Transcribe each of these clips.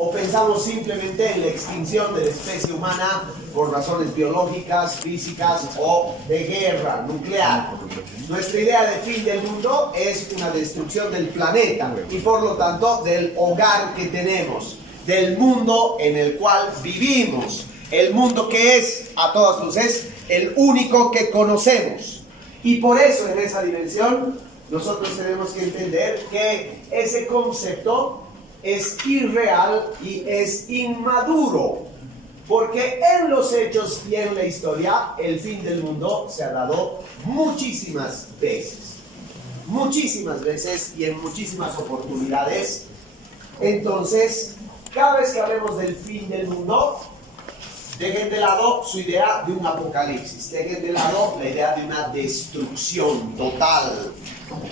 ¿O pensamos simplemente en la extinción de la especie humana por razones biológicas, físicas o de guerra nuclear? Nuestra idea de fin del mundo es una destrucción del planeta y por lo tanto del hogar que tenemos, del mundo en el cual vivimos, el mundo que es, a todas luces, el único que conocemos. Y por eso en esa dimensión nosotros tenemos que entender que ese concepto es irreal y es inmaduro, porque en los hechos y en la historia el fin del mundo se ha dado muchísimas veces y en muchísimas oportunidades. Entonces, cada vez que hablemos del fin del mundo, dejen de lado su idea de un apocalipsis, dejen de lado la idea de una destrucción total,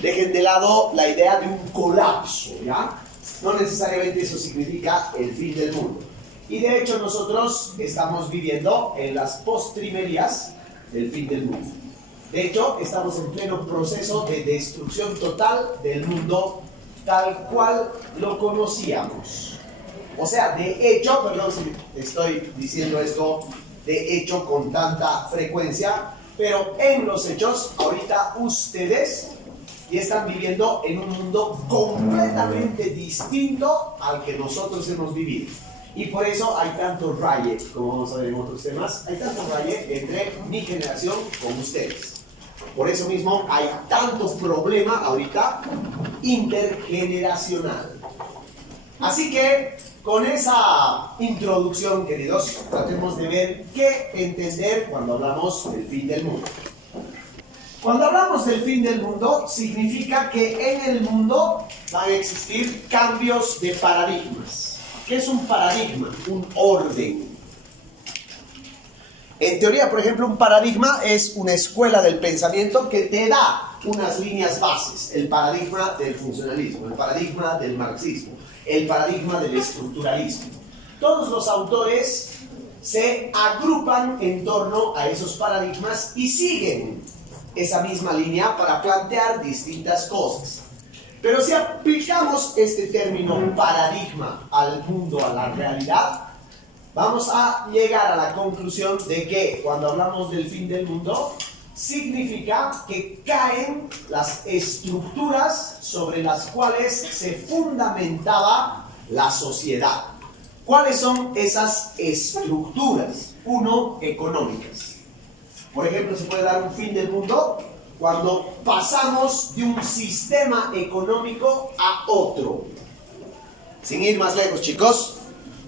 dejen de lado la idea de un colapso, ¿ya? No necesariamente eso significa el fin del mundo. Y de hecho nosotros estamos viviendo en las postrimerías del fin del mundo. De hecho, estamos en pleno proceso de destrucción total del mundo tal cual lo conocíamos. O sea, de hecho, perdón si estoy diciendo esto de hecho con tanta frecuencia, pero en los hechos, ahorita ustedes y están viviendo en un mundo completamente distinto al que nosotros hemos vivido. Y por eso hay tanto raye, como vamos a ver en otros temas, hay tanto raye entre mi generación con ustedes. Por eso mismo hay tanto problema ahorita intergeneracional. Así que, con esa introducción, queridos, tratemos de ver qué entender cuando hablamos del fin del mundo. Cuando hablamos del fin del mundo, significa que en el mundo van a existir cambios de paradigmas. ¿Qué es un paradigma? Un orden. En teoría, por ejemplo, un paradigma es una escuela del pensamiento que te da unas líneas bases. El paradigma del funcionalismo, el paradigma del marxismo, el paradigma del estructuralismo. Todos los autores se agrupan en torno a esos paradigmas y siguen esa misma línea para plantear distintas cosas. Pero si aplicamos este término paradigma al mundo, a la realidad, vamos a llegar a la conclusión de que cuando hablamos del fin del mundo, significa que caen las estructuras sobre las cuales se fundamentaba la sociedad. ¿Cuáles son esas estructuras? Uno, económicas. Por ejemplo, se puede dar un fin del mundo cuando pasamos de un sistema económico a otro. Sin ir más lejos, chicos,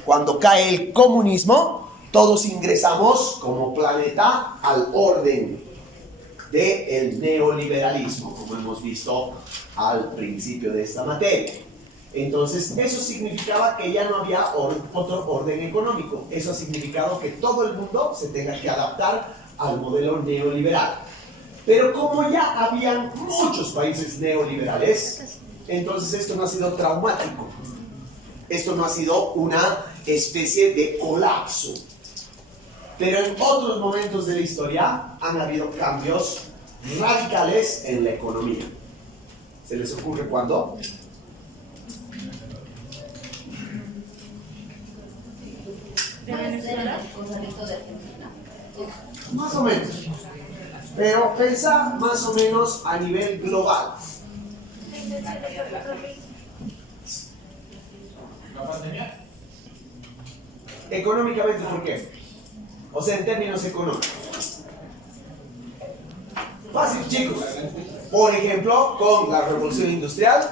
cuando cae el comunismo, todos ingresamos como planeta al orden del neoliberalismo, como hemos visto al principio de esta materia. Entonces, eso significaba que ya no había otro orden económico. Eso ha significado que todo el mundo se tenga que adaptar al modelo neoliberal. Pero como ya habían muchos países neoliberales, entonces esto no ha sido traumático. Esto no ha sido una especie de colapso. Pero en otros momentos de la historia han habido cambios radicales en la economía. ¿Se les ocurre cuándo? Más o menos. Pero pensá más o menos a nivel global. Económicamente, ¿por qué? O sea, en términos económicos. Fácil, chicos. Por ejemplo, con la revolución industrial,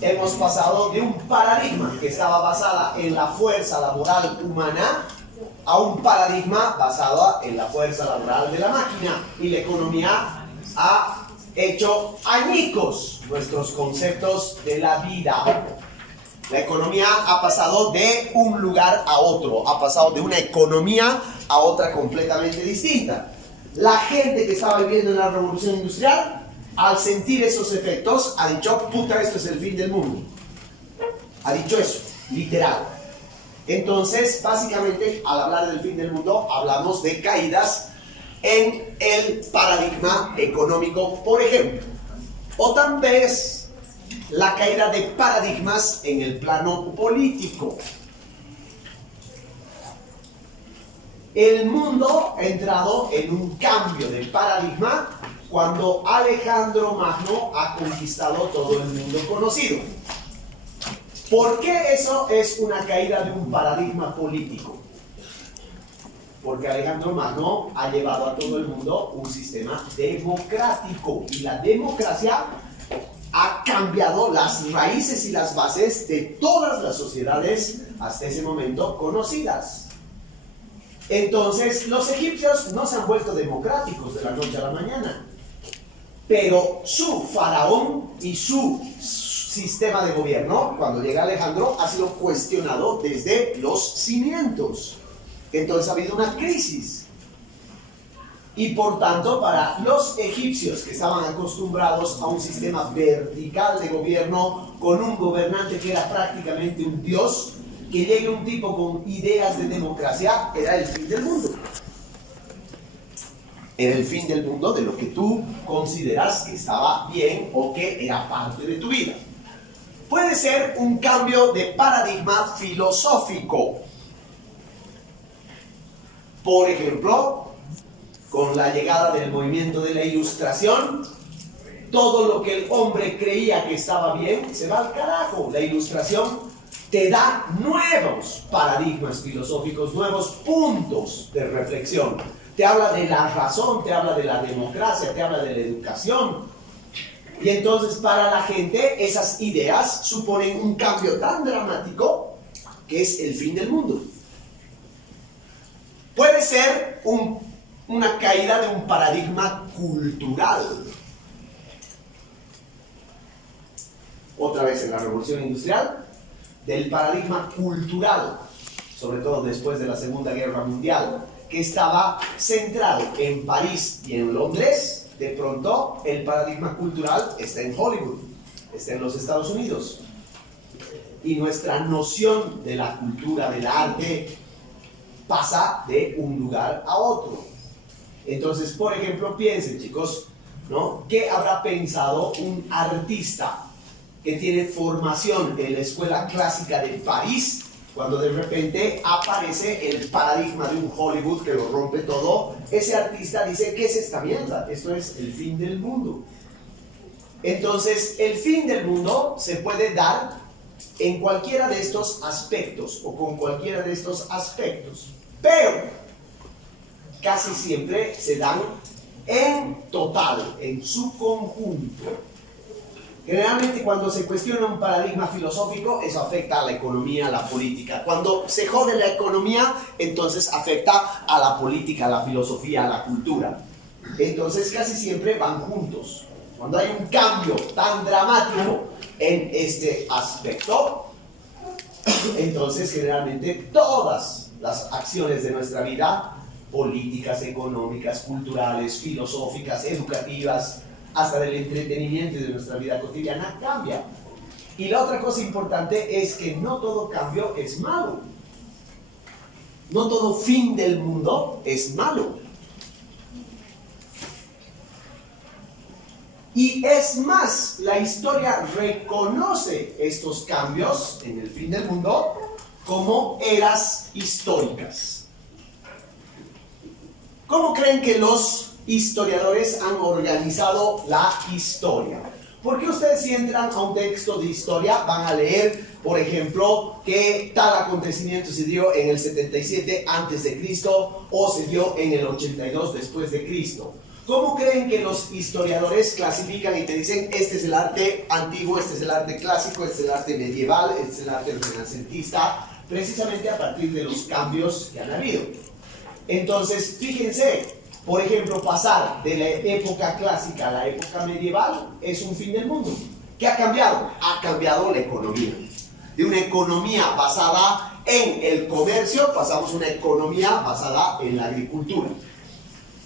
hemos pasado de un paradigma que estaba basada en la fuerza laboral humana a un paradigma basado en la fuerza laboral de la máquina. Y la economía ha hecho añicos nuestros conceptos de la vida. La economía ha pasado de un lugar a otro, ha pasado de una economía a otra completamente distinta. La gente que estaba viviendo en la revolución industrial, al sentir esos efectos, ha dicho, puta, esto es el fin del mundo. Ha dicho eso, literal. Entonces, básicamente, al hablar del fin del mundo, hablamos de caídas en el paradigma económico, por ejemplo. O tal vez la caída de paradigmas en el plano político. El mundo ha entrado en un cambio de paradigma cuando Alejandro Magno ha conquistado todo el mundo conocido. ¿Por qué eso es una caída de un paradigma político? Porque Alejandro Magno ha llevado a todo el mundo un sistema democrático y la democracia ha cambiado las raíces y las bases de todas las sociedades hasta ese momento conocidas. Entonces, los egipcios no se han vuelto democráticos de la noche a la mañana, pero su faraón y su sistema de gobierno, cuando llega Alejandro, ha sido cuestionado desde los cimientos. Entonces ha habido una crisis. Y por tanto, para los egipcios que estaban acostumbrados a un sistema vertical de gobierno, con un gobernante que era prácticamente un dios, que llegue un tipo con ideas de democracia, era el fin del mundo. Era el fin del mundo de lo que tú consideras que estaba bien o que era parte de tu vida. Puede ser un cambio de paradigma filosófico. Por ejemplo, con la llegada del movimiento de la Ilustración, todo lo que el hombre creía que estaba bien se va al carajo. La Ilustración te da nuevos paradigmas filosóficos, nuevos puntos de reflexión. Te habla de la razón, te habla de la democracia, te habla de la educación. Y entonces para la gente esas ideas suponen un cambio tan dramático que es el fin del mundo. Puede ser una caída de un paradigma cultural. Otra vez en la Revolución Industrial, del paradigma cultural, sobre todo después de la Segunda Guerra Mundial, que estaba centrado en París y en Londres. De pronto el paradigma cultural está en Hollywood, está en los Estados Unidos. Y nuestra noción de la cultura, del arte, pasa de un lugar a otro. Entonces, por ejemplo, piensen, chicos, ¿no? ¿Qué habrá pensado un artista que tiene formación en la escuela clásica de París cuando de repente aparece el paradigma de un Hollywood que lo rompe todo? Ese artista dice, ¿qué es esta mierda? Esto es el fin del mundo. Entonces, el fin del mundo se puede dar en cualquiera de estos aspectos o con cualquiera de estos aspectos, pero casi siempre se dan en total, en su conjunto. Generalmente cuando se cuestiona un paradigma filosófico, eso afecta a la economía, a la política. Cuando se jode la economía, entonces afecta a la política, a la filosofía, a la cultura. Entonces casi siempre van juntos. Cuando hay un cambio tan dramático en este aspecto, entonces generalmente todas las acciones de nuestra vida, políticas, económicas, culturales, filosóficas, educativas, hasta del entretenimiento y de nuestra vida cotidiana, cambia. Y la otra cosa importante es que no todo cambio es malo. No todo fin del mundo es malo. Y es más, la historia reconoce estos cambios en el fin del mundo como eras históricas. ¿Cómo creen que los historiadores han organizado la historia? Porque ustedes, si entran a un texto de historia, van a leer, por ejemplo, que tal acontecimiento se dio en el 77 antes de Cristo o se dio en el 82 después de Cristo. ¿Cómo creen que los historiadores clasifican y te dicen, este es el arte antiguo, este es el arte clásico, este es el arte medieval, este es el arte renacentista? Precisamente a partir de los cambios que han habido. Entonces, fíjense, por ejemplo, pasar de la época clásica a la época medieval es un fin del mundo. ¿Qué ha cambiado? Ha cambiado la economía. De una economía basada en el comercio, pasamos a una economía basada en la agricultura.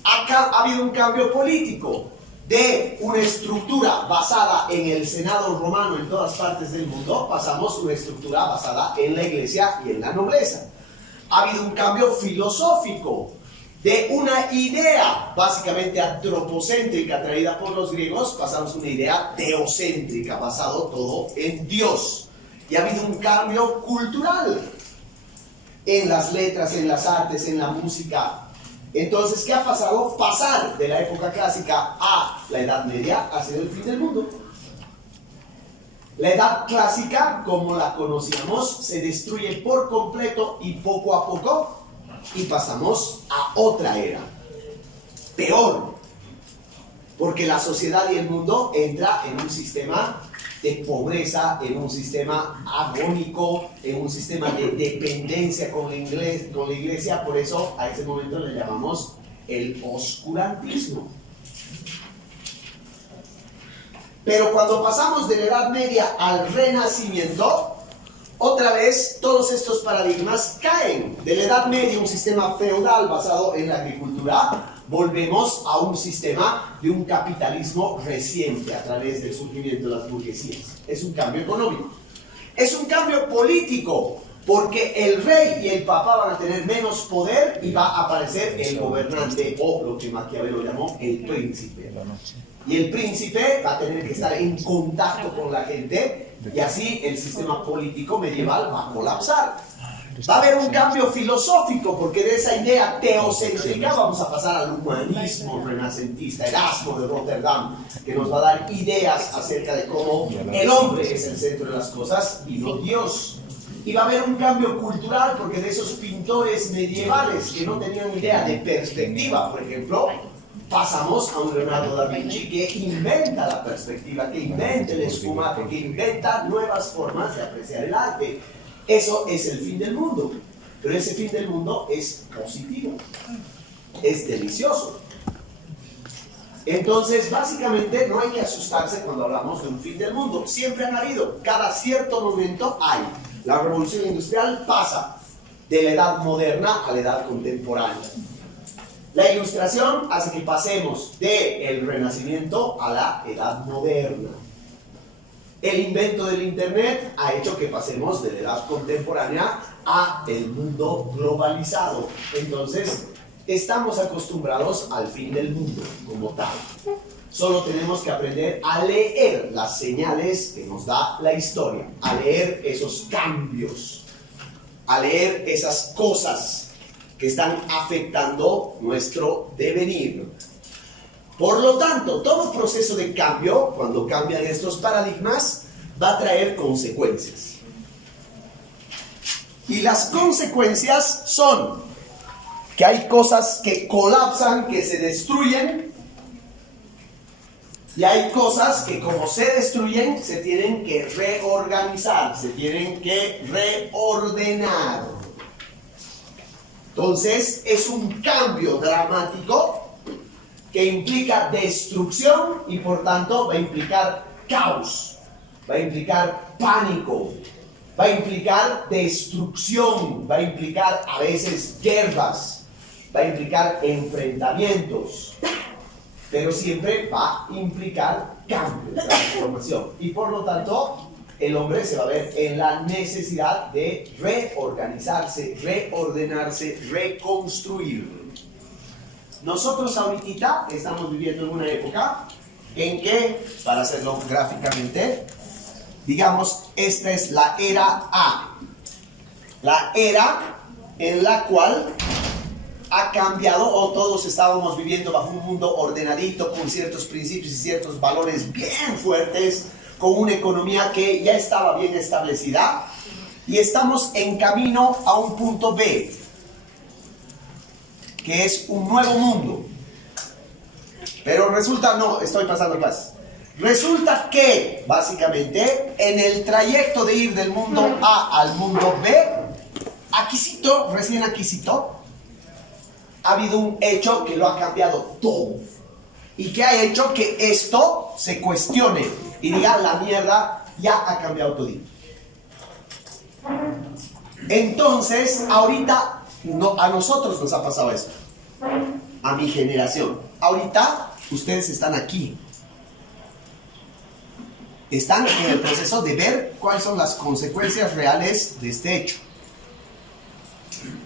Acá ha habido un cambio político. De una estructura basada en el Senado romano en todas partes del mundo, pasamos a una estructura basada en la iglesia y en la nobleza. Ha habido un cambio filosófico. De una idea básicamente antropocéntrica traída por los griegos, pasamos a una idea teocéntrica, basado todo en Dios. Y ha habido un cambio cultural. en las letras, en las artes, en la música. Entonces, ¿qué ha pasado? Pasar de la época clásica a la Edad Media ha sido el fin del mundo. La Edad Clásica, como la conocíamos, se destruye por completo y poco a poco, y pasamos a otra era. Peor, porque la sociedad y el mundo entra en un sistema de pobreza, en un sistema agónico, en un sistema de dependencia con la iglesia. Por eso a ese momento le llamamos el oscurantismo. Pero cuando pasamos de la Edad Media al Renacimiento, otra vez todos estos paradigmas caen. De la Edad Media, un sistema feudal basado en la agricultura, volvemos a un sistema de un capitalismo reciente a través del surgimiento de las burguesías. Es un cambio económico. Es un cambio político, porque el rey y el papa van a tener menos poder y va a aparecer el gobernante, o lo que Maquiavelo llamó el príncipe. Y el príncipe va a tener que estar en contacto con la gente, y así el sistema político medieval va a colapsar. Va a haber un cambio filosófico, porque de esa idea teocéntrica vamos a pasar al humanismo renacentista, Erasmo de Rotterdam, que nos va a dar ideas acerca de cómo el hombre es el centro de las cosas y no Dios. Y va a haber un cambio cultural, porque de esos pintores medievales que no tenían idea de perspectiva, por ejemplo, pasamos a un Leonardo da Vinci que inventa la perspectiva, que inventa el esfumato, que inventa nuevas formas de apreciar el arte. Eso es el fin del mundo, pero ese fin del mundo es positivo, es delicioso. Entonces, básicamente, no hay que asustarse cuando hablamos de un fin del mundo. Siempre han habido, cada cierto momento hay. La revolución industrial pasa de la edad moderna a la edad contemporánea. La ilustración hace que pasemos del Renacimiento a la edad moderna. El invento del Internet ha hecho que pasemos de la edad contemporánea a el mundo globalizado. Entonces, estamos acostumbrados al fin del mundo como tal. Solo tenemos que aprender a leer las señales que nos da la historia, a leer esos cambios, a leer esas cosas que están afectando nuestro devenir. Por lo tanto, todo proceso de cambio, cuando cambian estos paradigmas, va a traer consecuencias. Y las consecuencias son que hay cosas que colapsan, que se destruyen, y hay cosas que, como se destruyen, se tienen que reorganizar, se tienen que reordenar. Entonces, es un cambio dramático que implica destrucción y, por tanto, va a implicar caos, va a implicar pánico, va a implicar destrucción, va a implicar a veces guerras, va a implicar enfrentamientos, pero siempre va a implicar cambio, transformación. Y por lo tanto, el hombre se va a ver en la necesidad de reorganizarse, reordenarse, reconstruir. Nosotros ahorita estamos viviendo en una época en que, para hacerlo gráficamente, digamos, esta es la era A. La era en la cual ha cambiado, o todos estábamos viviendo bajo un mundo ordenadito, con ciertos principios y ciertos valores bien fuertes, con una economía que ya estaba bien establecida, y estamos en camino a un punto B, que es un nuevo mundo. Pero resulta, no, estoy pasando clases. Resulta que, básicamente, en el trayecto de ir del mundo A al mundo B, recién aquícito, ha habido un hecho que lo ha cambiado todo. Y que ha hecho que esto se cuestione y diga, la mierda ya ha cambiado todo. Entonces, ahorita, a nosotros nos ha pasado esto. A mi generación. Ahorita, ustedes están aquí. Están en el proceso de ver cuáles son las consecuencias reales de este hecho.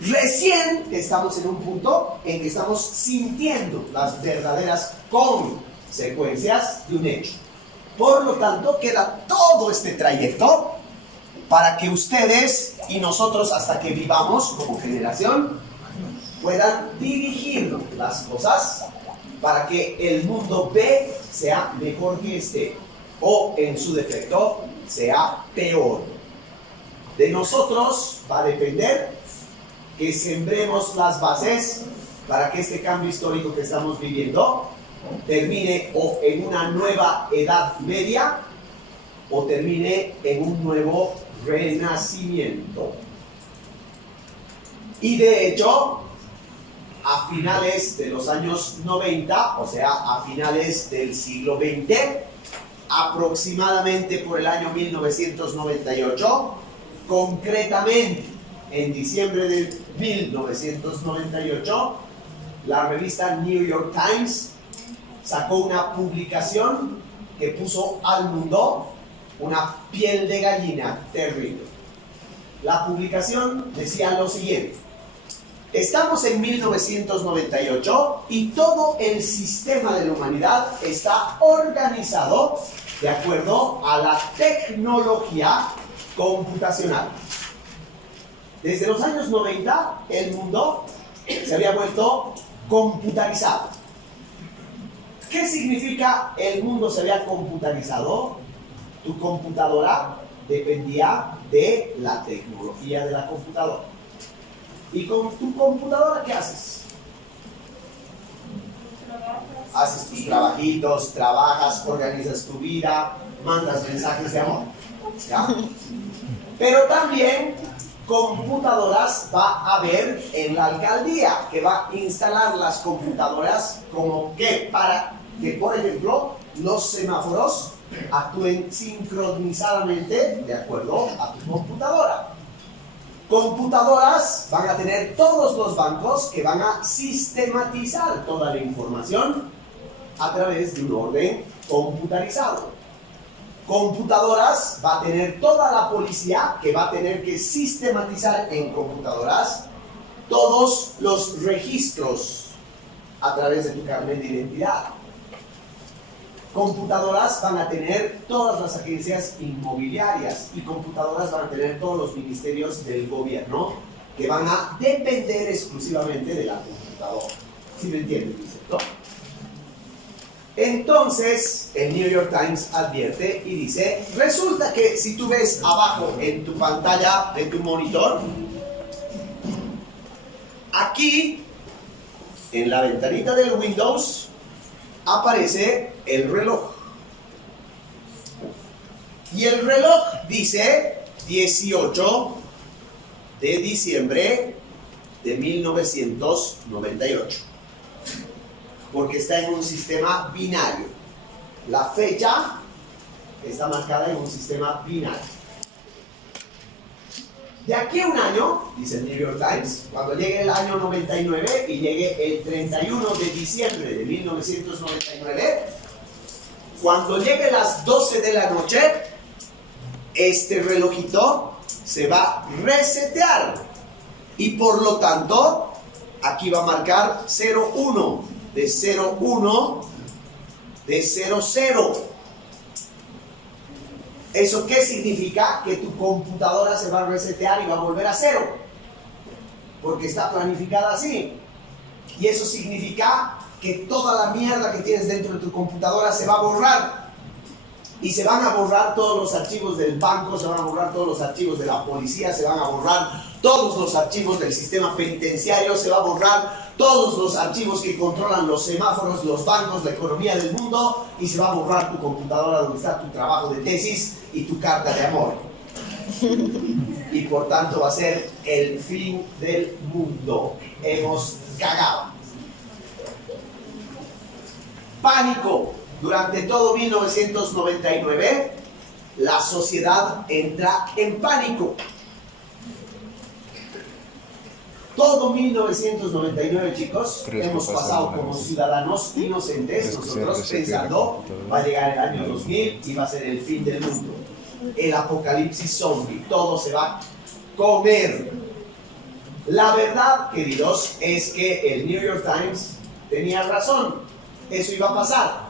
Recién estamos en un punto en que estamos sintiendo las verdaderas consecuencias de un hecho. Por lo tanto, queda todo este trayecto para que ustedes y nosotros, hasta que vivamos como generación, puedan dirigir las cosas para que el mundo B sea mejor que este, o en su defecto sea peor. De nosotros va a depender que sembremos las bases para que este cambio histórico que estamos viviendo termine o en una nueva edad media o termine en un nuevo renacimiento. Y de hecho, a finales de los años 90, o sea, a finales del siglo XX, aproximadamente por el año 1998, concretamente en diciembre de 1998, la revista New York Times sacó una publicación que puso al mundo una piel de gallina terrible. La publicación decía lo siguiente: estamos en 1998 y todo el sistema de la humanidad está organizado de acuerdo a la tecnología computacional. Desde los años 90 el mundo se había vuelto computarizado. ¿Qué significa el mundo se había computarizado? Tu computadora dependía de la tecnología de la computadora. ¿Y con tu computadora qué haces? Haces tus trabajitos, trabajas, organizas tu vida, mandas mensajes de amor, ¿ya? Pero también computadoras va a haber en la alcaldía, que va a instalar las computadoras como que para que, por ejemplo, los semáforos actúen sincronizadamente de acuerdo a tu computadora. Computadoras van a tener todos los bancos que van a sistematizar toda la información a través de un orden computarizado. Computadoras va a tener toda la policía que va a tener que sistematizar en computadoras todos los registros a través de tu carnet de identidad. Computadoras van a tener todas las agencias inmobiliarias y computadoras van a tener todos los ministerios del gobierno que van a depender exclusivamente de la computadora. ¿Sí me entienden, ¿cierto? Entonces, el New York Times advierte y dice, resulta que si tú ves abajo en tu pantalla, en tu monitor, aquí, en la ventanita del Windows, aparece el reloj. Y el reloj dice 18 de diciembre de 1998. Porque está en un sistema binario. La fecha está marcada en un sistema binario. De aquí a un año, dice el New York Times, cuando llegue el año 99 y llegue el 31 de diciembre de 1999, cuando llegue las 12 de la noche, este relojito se va a resetear. Y por lo tanto, aquí va a marcar 01. De 01, de 00. ¿Eso qué significa? Que tu computadora se va a resetear y va a volver a 0. Porque está planificada así. Y eso significa que toda la mierda que tienes dentro de tu computadora se va a borrar. Y se van a borrar todos los archivos del banco, se van a borrar todos los archivos de la policía, se van a borrar todos los archivos del sistema penitenciario, se va a borrar todos los archivos que controlan los semáforos, los bancos, la economía del mundo, y se va a borrar tu computadora donde está tu trabajo de tesis y tu carta de amor. Y por tanto va a ser el fin del mundo. Hemos cagado. Pánico. Durante todo 1999, la sociedad entra en pánico. Todo 1999, chicos, hemos pasado como ciudadanos inocentes, nosotros pensando, va a llegar el año 2000 y va a ser el fin del mundo. El apocalipsis zombie, todo se va a comer. La verdad, queridos, es que el New York Times tenía razón. Eso iba a pasar.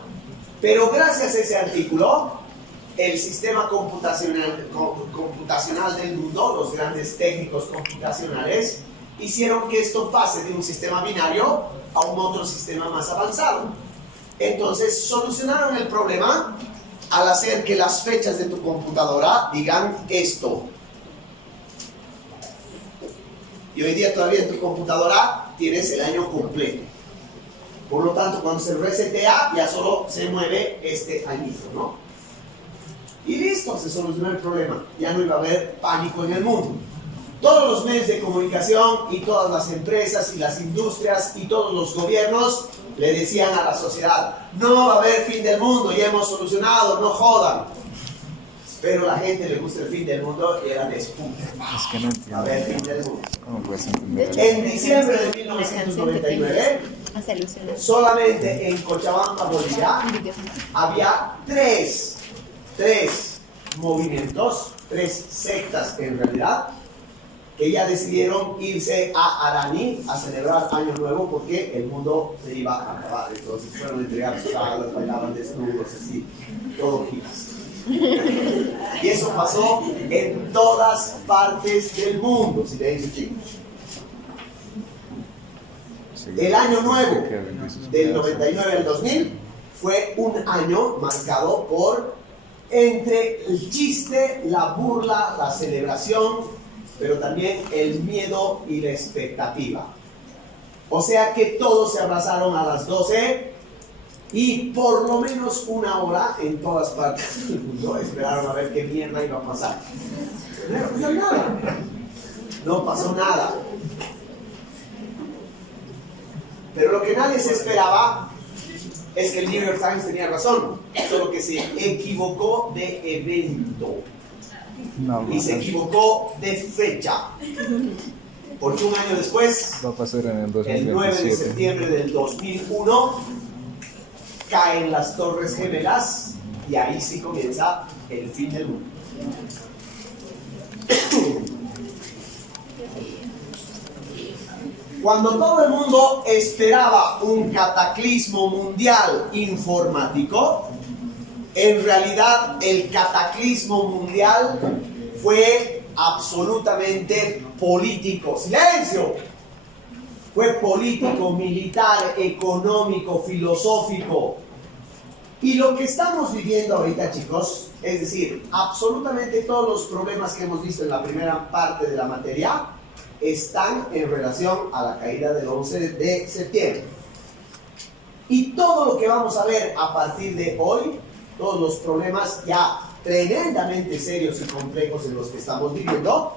Pero gracias a ese artículo, el sistema computacional del mundo, los grandes técnicos computacionales, hicieron que esto pase de un sistema binario a un otro sistema más avanzado. Entonces solucionaron el problema al hacer que las fechas de tu computadora digan esto. Y hoy día todavía en tu computadora tienes el año completo. Por lo tanto, cuando se resetea, ya solo se mueve este añito, ¿no? Y listo, se solucionó el problema. Ya no iba a haber pánico en el mundo. Todos los medios de comunicación y todas las empresas y las industrias y todos los gobiernos le decían a la sociedad: no va a haber fin del mundo, ya hemos solucionado, no jodan. Pero a la gente le gusta el fin del mundo y era disputa. Es que no entiendo. A ver, fin del mundo. ¿Cómo puedes entender? En diciembre de 1999, solamente en Cochabamba, Bolivia, había tres movimientos, tres sectas en realidad, que ya decidieron irse a Arani a celebrar Año Nuevo porque el mundo se iba a acabar. Entonces fueron a entregar sus alas, bailaban desnudos, así, todo giras. Y eso pasó en todas partes del mundo, si le dicen, chicos. El Año Nuevo del 99 al 2000 fue un año marcado por entre el chiste, la burla, la celebración, pero también el miedo y la expectativa. O sea que todos se abrazaron a las 12 y por lo menos una hora en todas partes del mundo esperaron a ver qué mierda iba a pasar. No pasó nada. No pasó nada. Pero lo que nadie se esperaba es que el New York Times tenía razón, solo que se equivocó de evento. Y se equivocó de fecha. Porque un año después, va a pasar en el el 9 de septiembre del 2001, caen las Torres Gemelas y ahí sí comienza el fin del mundo. Cuando todo el mundo esperaba un cataclismo mundial informático, en realidad el cataclismo mundial fue absolutamente político. ¡Silencio! Fue político, militar, económico, filosófico. Y lo que estamos viviendo ahorita, chicos, es decir, absolutamente todos los problemas que hemos visto en la primera parte de la materia están en relación a la caída del 11 de septiembre. Y todo lo que vamos a ver a partir de hoy, todos los problemas ya tremendamente serios y complejos en los que estamos viviendo,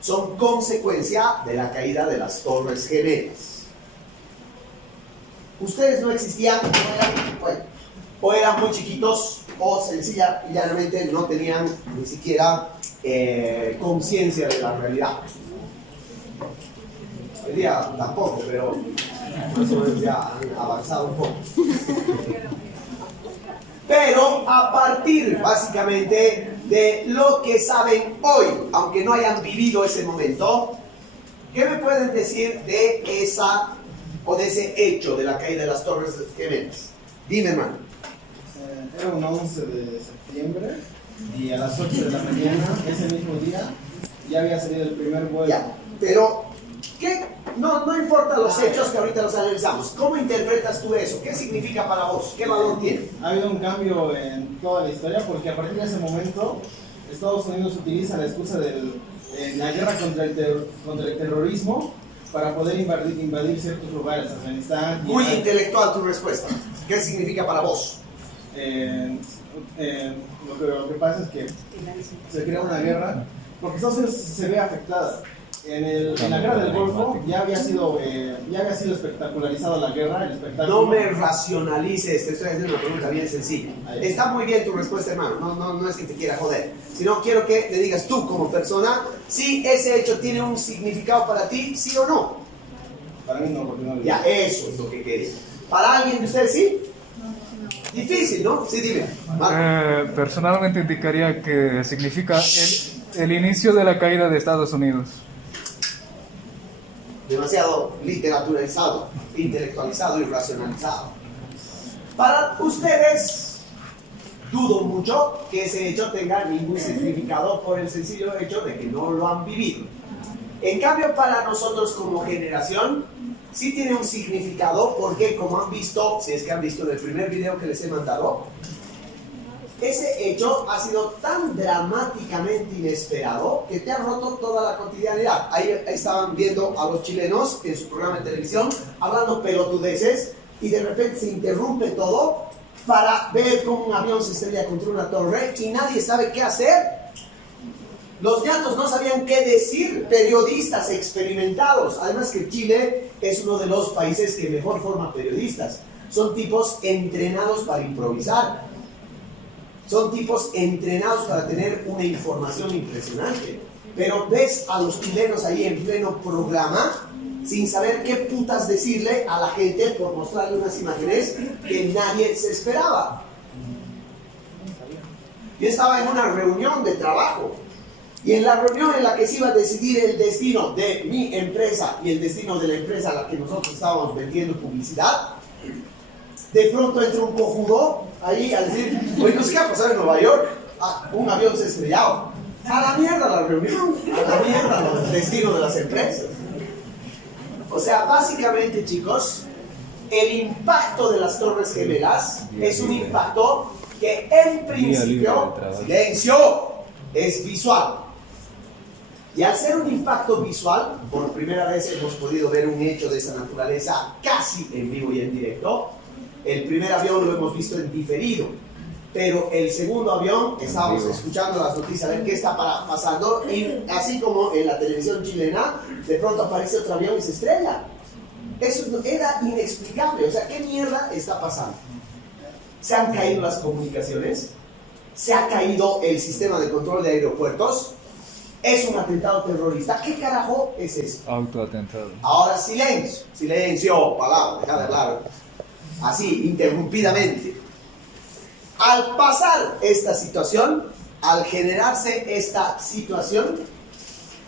son consecuencia de la caída de las Torres Gemelas. Ustedes no existían, o eran muy chiquitos, o sencillamente no tenían ni siquiera conciencia de la realidad. Hoy día tampoco, pero más o menos ya han avanzado un poco. Pero a partir básicamente de lo que saben hoy, aunque no hayan vivido ese momento, ¿qué me pueden decir de esa o de ese hecho de la caída de las Torres Gemelas? Dime, hermano. Era un 11 de septiembre y a las 8 de la mañana, ese mismo día, ya había salido el primer vuelo. Ya, pero ¿qué? No importa los hechos que ahorita los analizamos. ¿Cómo interpretas tú eso? ¿Qué significa para vos? ¿Qué valor tiene? Ha habido un cambio en toda la historia porque a partir de ese momento Estados Unidos utiliza la excusa de la guerra contra el terrorismo para poder invadir ciertos lugares, Afganistán. Muy intelectual tu respuesta. ¿Qué significa para vos? Lo que pasa es que se crea una guerra porque Estados Unidos se ve afectada. En la guerra del Golfo ya había sido espectacularizada la guerra, el espectáculo. No me racionalices, te estoy haciendo una pregunta bien sencilla. Está muy bien tu respuesta, hermano, no es que te quiera joder, sino quiero que le digas tú como persona si ese hecho tiene un significado para ti, sí o no. Para mí no, porque no. Ya, eso es lo que quería. ¿Para alguien de ustedes sí? Difícil, ¿no? Sí, dime. Personalmente indicaría que significa el inicio de la caída de Estados Unidos. Demasiado literaturalizado, intelectualizado y racionalizado. Para ustedes, dudo mucho que ese hecho tenga ningún significado por el sencillo hecho de que no lo han vivido. En cambio, para nosotros como generación, sí tiene un significado porque, como han visto, si es que han visto en el primer video que les he mandado, ese hecho ha sido tan dramáticamente inesperado que te ha roto toda la cotidianidad. Ahí estaban viendo a los chilenos en su programa de televisión hablando pelotudeces y de repente se interrumpe todo para ver cómo un avión se estrella contra una torre y nadie sabe qué hacer. Los ñatos no sabían qué decir, periodistas experimentados. Además que Chile es uno de los países que mejor forma periodistas. Son tipos entrenados para improvisar. Son tipos entrenados para tener una información impresionante. Pero ves a los chilenos ahí en pleno programa sin saber qué putas decirle a la gente por mostrarle unas imágenes que nadie se esperaba. Yo estaba en una reunión de trabajo y en la reunión en la que se iba a decidir el destino de mi empresa y el destino de la empresa a la que nosotros estábamos vendiendo publicidad, de pronto entra un cojudo ahí a decir, oye, no sé qué va a pasar en Nueva York, un avión se ha estrellado. A la mierda la reunión, a la mierda el destino de las empresas. O sea, básicamente, chicos, el impacto de las Torres Gemelas es un impacto que en principio, silencio, es visual. Y al ser un impacto visual, por primera vez hemos podido ver un hecho de esa naturaleza casi en vivo y en directo. El primer avión lo hemos visto en diferido, pero el segundo avión, estábamos escuchando las noticias, a ver qué está pasando, y así como en la televisión chilena, de pronto aparece otro avión y se estrella. Eso era inexplicable. O sea, ¿qué mierda está pasando? Se han caído las comunicaciones, se ha caído el sistema de control de aeropuertos, es un atentado terrorista. ¿Qué carajo es eso? Autoatentado. Ahora silencio, silencio, palabra, deja de hablar así, interrumpidamente. Al pasar esta situación, al generarse esta situación,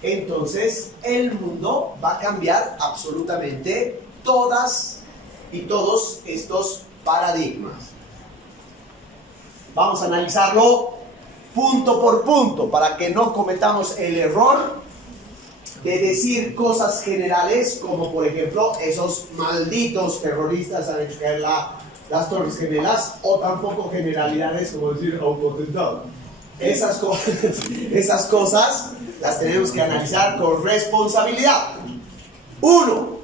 entonces el mundo va a cambiar absolutamente todas y todos estos paradigmas. Vamos a analizarlo punto por punto para que no cometamos el error de decir cosas generales como, por ejemplo, esos malditos terroristas han hecho caer las Torres Gemelas, o tampoco generalidades como decir autoatentado. Esas cosas las tenemos que analizar con responsabilidad. 1.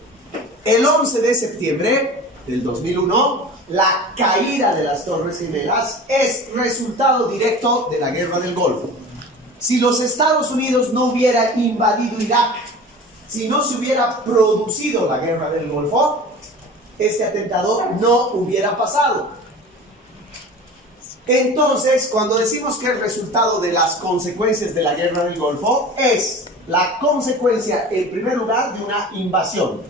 El 11 de septiembre del 2001, la caída de las Torres Gemelas es resultado directo de la Guerra del Golfo. Si los Estados Unidos no hubieran invadido Irak, si no se hubiera producido la Guerra del Golfo, este atentado no hubiera pasado. Entonces, cuando decimos que el resultado de las consecuencias de la Guerra del Golfo es la consecuencia, en primer lugar, de una invasión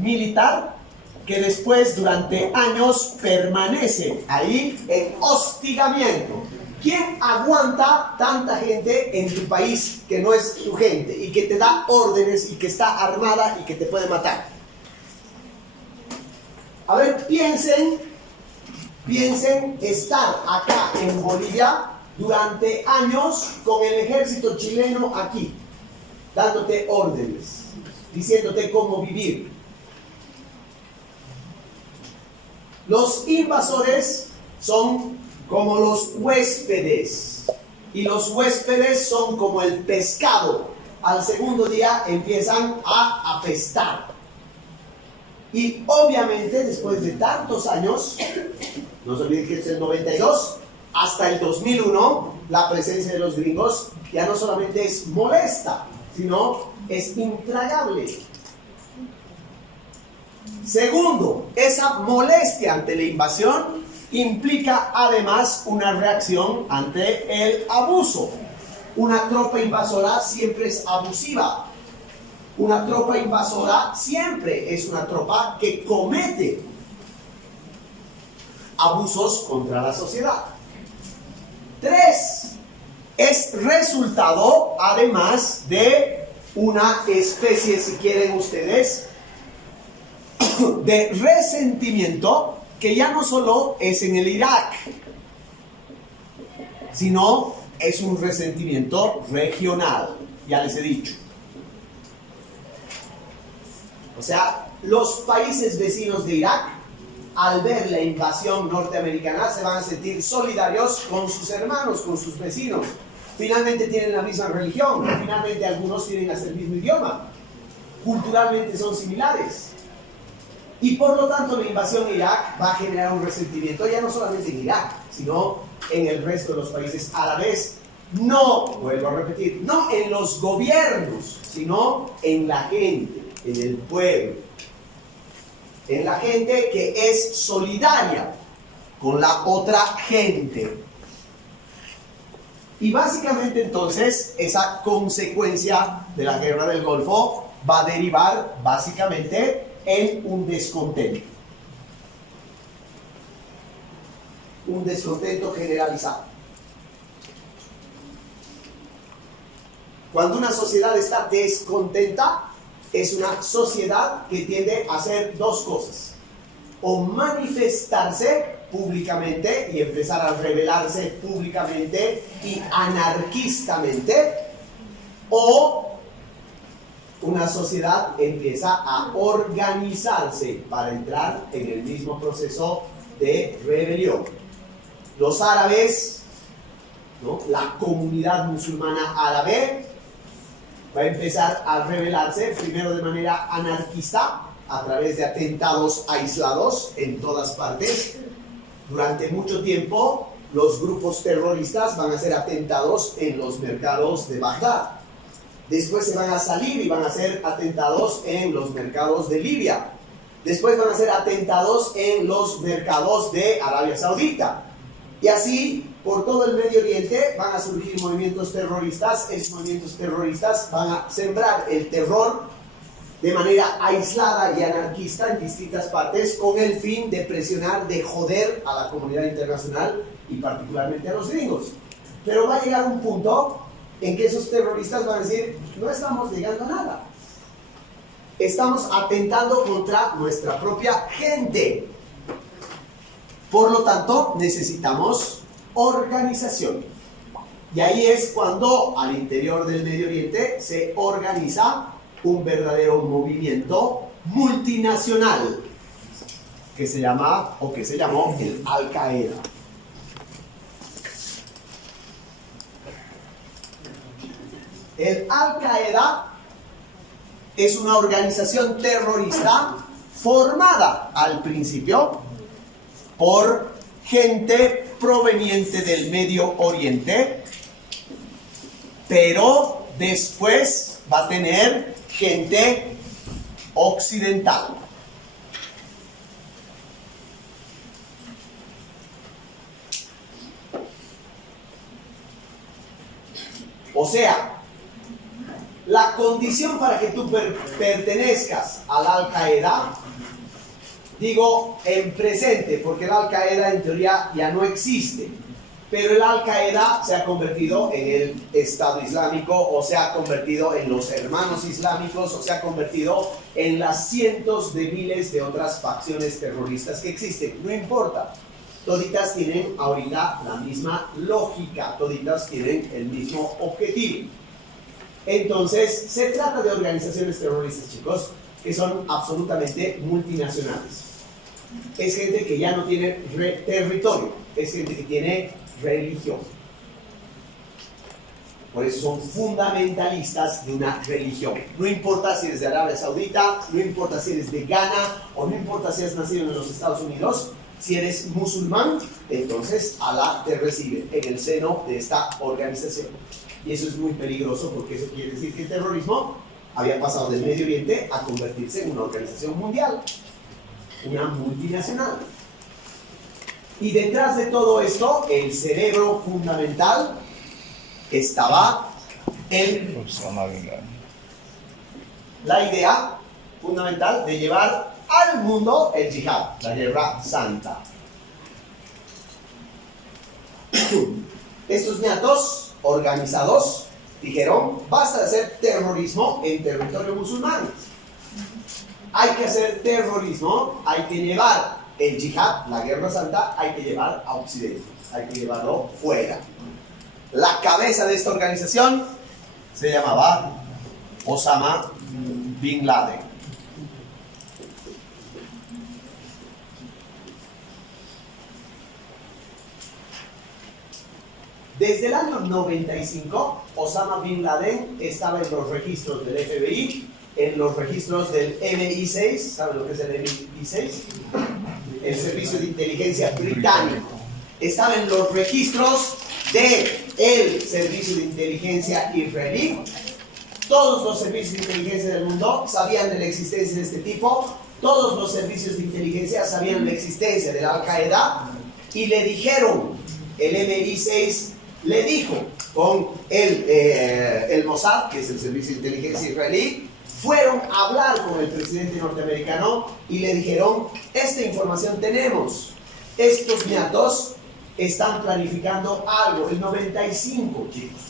militar que después, durante años, permanece ahí en hostigamiento. ¿Quién aguanta tanta gente en tu país que no es tu gente y que te da órdenes y que está armada y que te puede matar? A ver, piensen estar acá en Bolivia durante años con el ejército chileno aquí, dándote órdenes, diciéndote cómo vivir. Los invasores son como los huéspedes, y los huéspedes son como el pescado. Al segundo día empiezan a apestar. Y obviamente después de tantos años, no se olviden que es el 92, hasta el 2001, la presencia de los gringos ya no solamente es molesta, sino es intragable. Segundo, esa molestia ante la invasión implica además una reacción ante el abuso. Una tropa invasora siempre es abusiva. Una tropa invasora siempre es una tropa que comete abusos contra la sociedad. 3. Es resultado, además, de una especie, si quieren ustedes, de resentimiento que ya no solo es en el Irak, sino es un resentimiento regional, ya les he dicho. O sea, los países vecinos de Irak, al ver la invasión norteamericana, se van a sentir solidarios con sus hermanos, con sus vecinos. Finalmente tienen la misma religión, finalmente algunos tienen hasta el mismo idioma, culturalmente son similares. Y por lo tanto la invasión de Irak va a generar un resentimiento, ya no solamente en Irak, sino en el resto de los países árabes. No, vuelvo a repetir, no en los gobiernos, sino en la gente, en el pueblo. En la gente que es solidaria con la otra gente. Y básicamente entonces esa consecuencia de la guerra del Golfo va a derivar básicamente en un descontento. Un descontento generalizado. Cuando una sociedad está descontenta, es una sociedad que tiende a hacer dos cosas. O manifestarse públicamente y empezar a rebelarse públicamente y anarquistamente, o una sociedad empieza a organizarse para entrar en el mismo proceso de rebelión. Los árabes, ¿no? La comunidad musulmana árabe va a empezar a rebelarse primero de manera anarquista a través de atentados aislados en todas partes. Durante mucho tiempo los grupos terroristas van a hacer atentados en los mercados de Bagdad. Después se van a salir y van a hacer atentados en los mercados de Libia. Después van a hacer atentados en los mercados de Arabia Saudita. Y así, por todo el Medio Oriente van a surgir movimientos terroristas. Esos movimientos terroristas van a sembrar el terror de manera aislada y anarquista en distintas partes con el fin de presionar, de joder a la comunidad internacional y particularmente a los gringos. Pero va a llegar un punto en que esos terroristas van a decir, no estamos llegando a nada. Estamos atentando contra nuestra propia gente. Por lo tanto, necesitamos organización. Y ahí es cuando al interior del Medio Oriente se organiza un verdadero movimiento multinacional que se llama, o que se llamó, el Al-Qaeda. El Al-Qaeda es una organización terrorista formada al principio por gente proveniente del Medio Oriente, pero después va a tener gente occidental. O sea, la condición para que tú pertenezcas al Al-Qaeda, digo en presente, porque el Al-Qaeda en teoría ya no existe, pero el Al-Qaeda se ha convertido en el Estado Islámico, o se ha convertido en los Hermanos Islámicos, o se ha convertido en las cientos de miles de otras facciones terroristas que existen. No importa, toditas tienen ahorita la misma lógica, toditas tienen el mismo objetivo. Entonces, se trata de organizaciones terroristas, chicos, que son absolutamente multinacionales. Es gente que ya no tiene territorio, es gente que tiene religión. Por eso son fundamentalistas de una religión. No importa si eres de Arabia Saudita, no importa si eres de Ghana, o no importa si has nacido en los Estados Unidos, si eres musulmán, entonces Alá te recibe en el seno de esta organización. Y eso es muy peligroso, porque eso quiere decir que el terrorismo había pasado del Medio Oriente a convertirse en una organización mundial, una multinacional. Y detrás de todo esto, el cerebro fundamental estaba la idea fundamental de llevar al mundo el yihad, la guerra santa. Estos ñatos organizados dijeron, basta de hacer terrorismo en territorio musulmán. Hay que hacer terrorismo, hay que llevar el yihad, la guerra santa, hay que llevar a Occidente, hay que llevarlo fuera. La cabeza de esta organización se llamaba Osama Bin Laden. Desde el año 95, Osama Bin Laden estaba en los registros del FBI, en los registros del MI6. ¿Saben lo que es el MI6? El Servicio de Inteligencia Británico. Estaba en los registros del Servicio de Inteligencia israelí. Todos los servicios de inteligencia del mundo sabían de la existencia de este tipo. Todos los servicios de inteligencia sabían de la existencia de la Al-Qaeda. Y le dijeron, el MI6 le dijo con el Mossad, que es el Servicio de Inteligencia israelí, fueron a hablar con el presidente norteamericano y le dijeron, esta información tenemos, estos ñatos están planificando algo, el 95, chicos.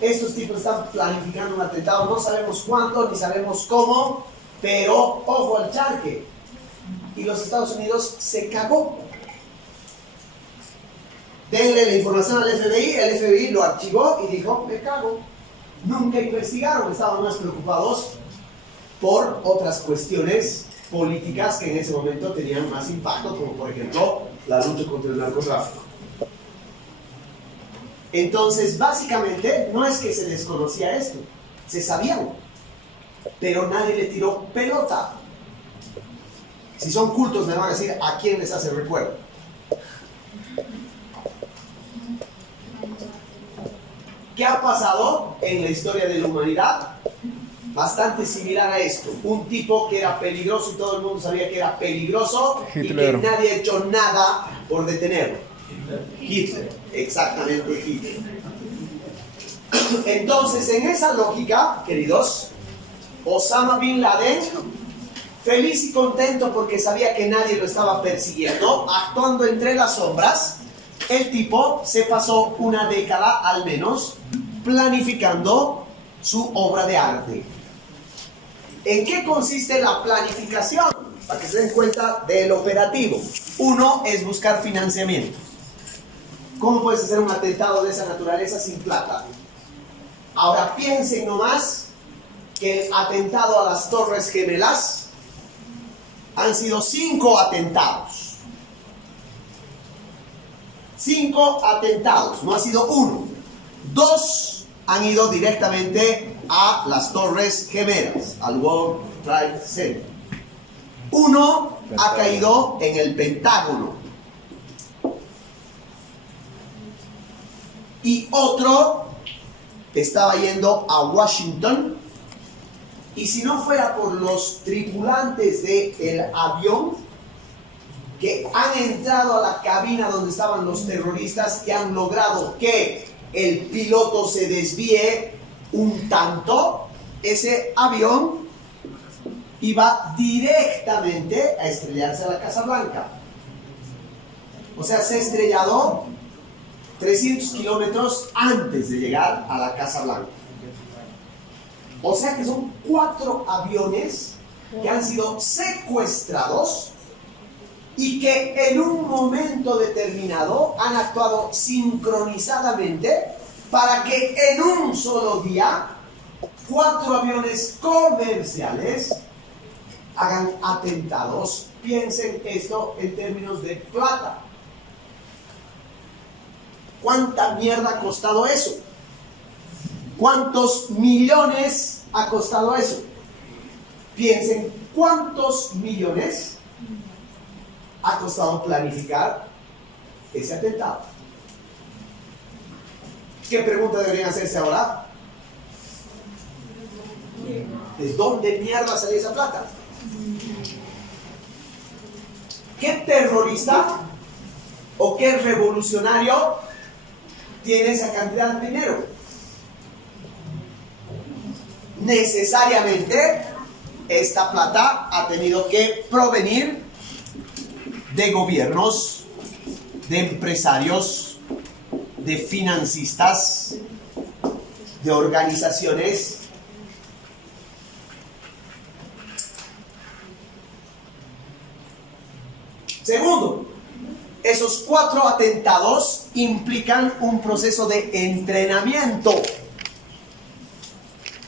Estos tipos están planificando un atentado, no sabemos cuándo, ni sabemos cómo, pero ojo al charque. Y los Estados Unidos se cagó. Denle la información al FBI, el FBI lo archivó y dijo, me cago. Nunca investigaron, estaban más preocupados por otras cuestiones políticas que en ese momento tenían más impacto, como por ejemplo la lucha contra el narcotráfico. Entonces, básicamente, no es que se desconocía esto, se sabían, pero nadie le tiró pelota. Si son cultos me van a decir a quién les hace recuerdo. ¿Qué ha pasado en la historia de la humanidad? Bastante similar a esto. Un tipo que era peligroso y todo el mundo sabía que era peligroso Hitler. y que nadie ha hecho nada por detenerlo. Hitler, exactamente Hitler. Entonces, en esa lógica, queridos, Osama Bin Laden, feliz y contento porque sabía que nadie lo estaba persiguiendo, actuando entre las sombras, el tipo se pasó una década al menos planificando su obra de arte. ¿En qué consiste la planificación? Para que se den cuenta del operativo. Uno es buscar financiamiento. ¿Cómo puedes hacer un atentado de esa naturaleza sin plata? Ahora piensen nomás que el atentado a las Torres Gemelas han sido 5 atentados. 5 atentados, no ha sido uno. 2 han ido directamente a las Torres Gemelas, al World Trade Center. 1 ha caído en el Pentágono. Y otro estaba yendo a Washington. Y si no fuera por los tripulantes del avión que han entrado a la cabina donde estaban los terroristas y han logrado que el piloto se desvíe un tanto, ese avión iba directamente a estrellarse a la Casa Blanca. O sea, se ha estrellado 300 kilómetros antes de llegar a la Casa Blanca. O sea que son 4 aviones que han sido secuestrados y que en un momento determinado han actuado sincronizadamente para que en un solo día 4 aviones comerciales hagan atentados. Piensen esto en términos de plata. ¿Cuánta mierda ha costado eso? ¿Cuántos millones ha costado eso? Piensen cuántos millones ha costado planificar ese atentado. ¿Qué pregunta deberían hacerse ahora? ¿De dónde mierda salió esa plata? ¿Qué terrorista o qué revolucionario tiene esa cantidad de dinero? Necesariamente esta plata ha tenido que provenir de gobiernos, de empresarios, de financistas, de organizaciones. Segundo, Esos 4 atentados implican un proceso de entrenamiento.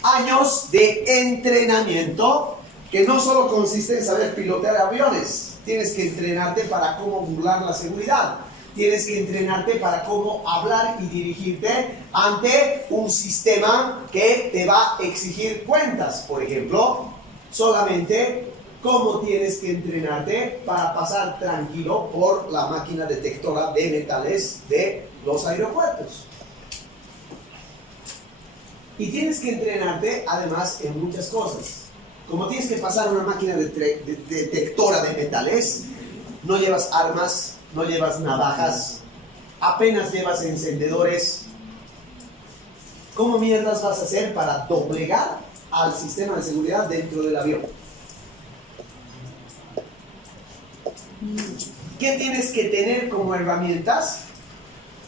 Años de entrenamiento que no solo consiste en saber pilotear aviones. Tienes que entrenarte para cómo burlar la seguridad. Tienes que entrenarte para cómo hablar y dirigirte ante un sistema que te va a exigir cuentas. Por ejemplo, solamente cómo tienes que entrenarte para pasar tranquilo por la máquina detectora de metales de los aeropuertos. Y tienes que entrenarte además en muchas cosas. Como tienes que pasar una máquina detectora de metales, no llevas armas, no llevas navajas, apenas llevas encendedores. ¿Cómo mierdas vas a hacer para doblegar al sistema de seguridad dentro del avión? ¿Qué tienes que tener como herramientas?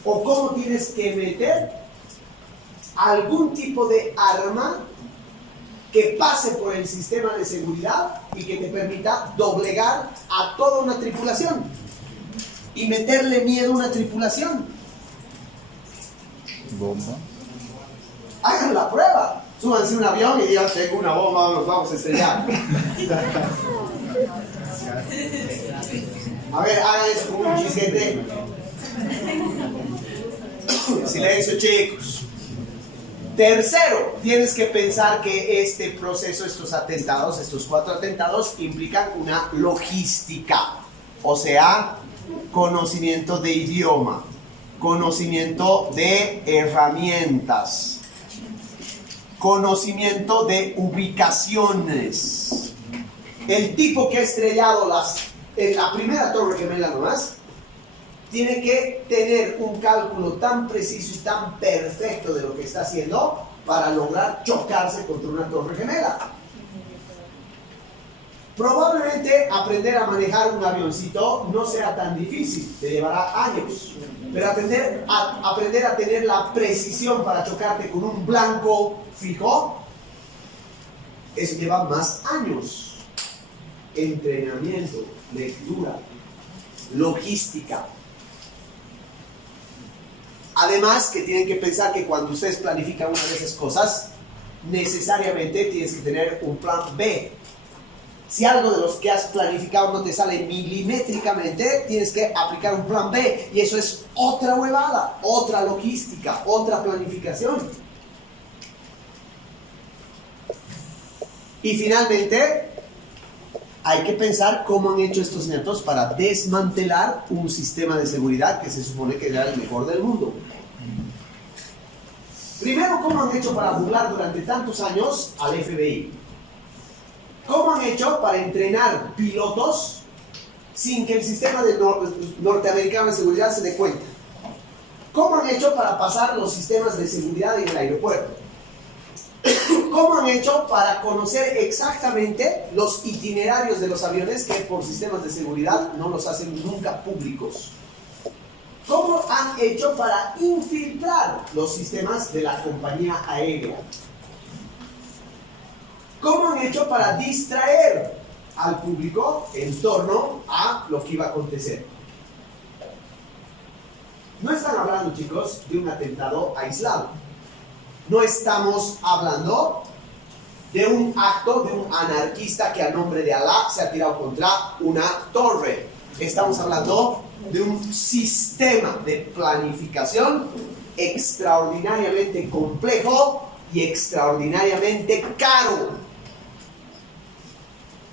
¿O cómo tienes que meter algún tipo de arma que pase por el sistema de seguridad y que te permita doblegar a toda una tripulación y meterle miedo a una tripulación? Bomba. Hagan la prueba. Súbanse a un avión y digan, tengo una bomba, nos vamos a estrellar. A ver, hagan eso como un chisguete. Silencio, chicos. Tercero, tienes que pensar que este proceso, estos atentados, estos 4 atentados, implican una logística. O sea, conocimiento de idioma, conocimiento de herramientas, conocimiento de ubicaciones. El tipo que ha estrellado en la primera torre gemela nomás, tiene que tener un cálculo tan preciso y tan perfecto de lo que está haciendo para lograr chocarse contra una torre gemela. Probablemente aprender a manejar un avioncito no sea tan difícil, te llevará años. Pero aprender a tener la precisión para chocarte con un blanco fijo, eso lleva más años. Entrenamiento, lectura, logística. Además que tienen que pensar que cuando ustedes planifican una de esas cosas, necesariamente tienes que tener un plan B. Si algo de los que has planificado no te sale milimétricamente, tienes que aplicar un plan B. Y eso es otra huevada, otra logística, otra planificación. Y finalmente, hay que pensar cómo han hecho estos netos para desmantelar un sistema de seguridad que se supone que era el mejor del mundo. Primero, ¿cómo han hecho para burlar durante tantos años al FBI? ¿Cómo han hecho para entrenar pilotos sin que el sistema norteamericano de seguridad se dé cuenta? ¿Cómo han hecho para pasar los sistemas de seguridad en el aeropuerto? ¿Cómo han hecho para conocer exactamente los itinerarios de los aviones que por sistemas de seguridad no los hacen nunca públicos? ¿Cómo han hecho para infiltrar los sistemas de la compañía aérea? ¿Cómo han hecho para distraer al público en torno a lo que iba a acontecer? No están hablando, chicos, de un atentado aislado. No estamos hablando de un acto de un anarquista que a nombre de Alá se ha tirado contra una torre. Estamos hablando de un sistema de planificación extraordinariamente complejo y extraordinariamente caro.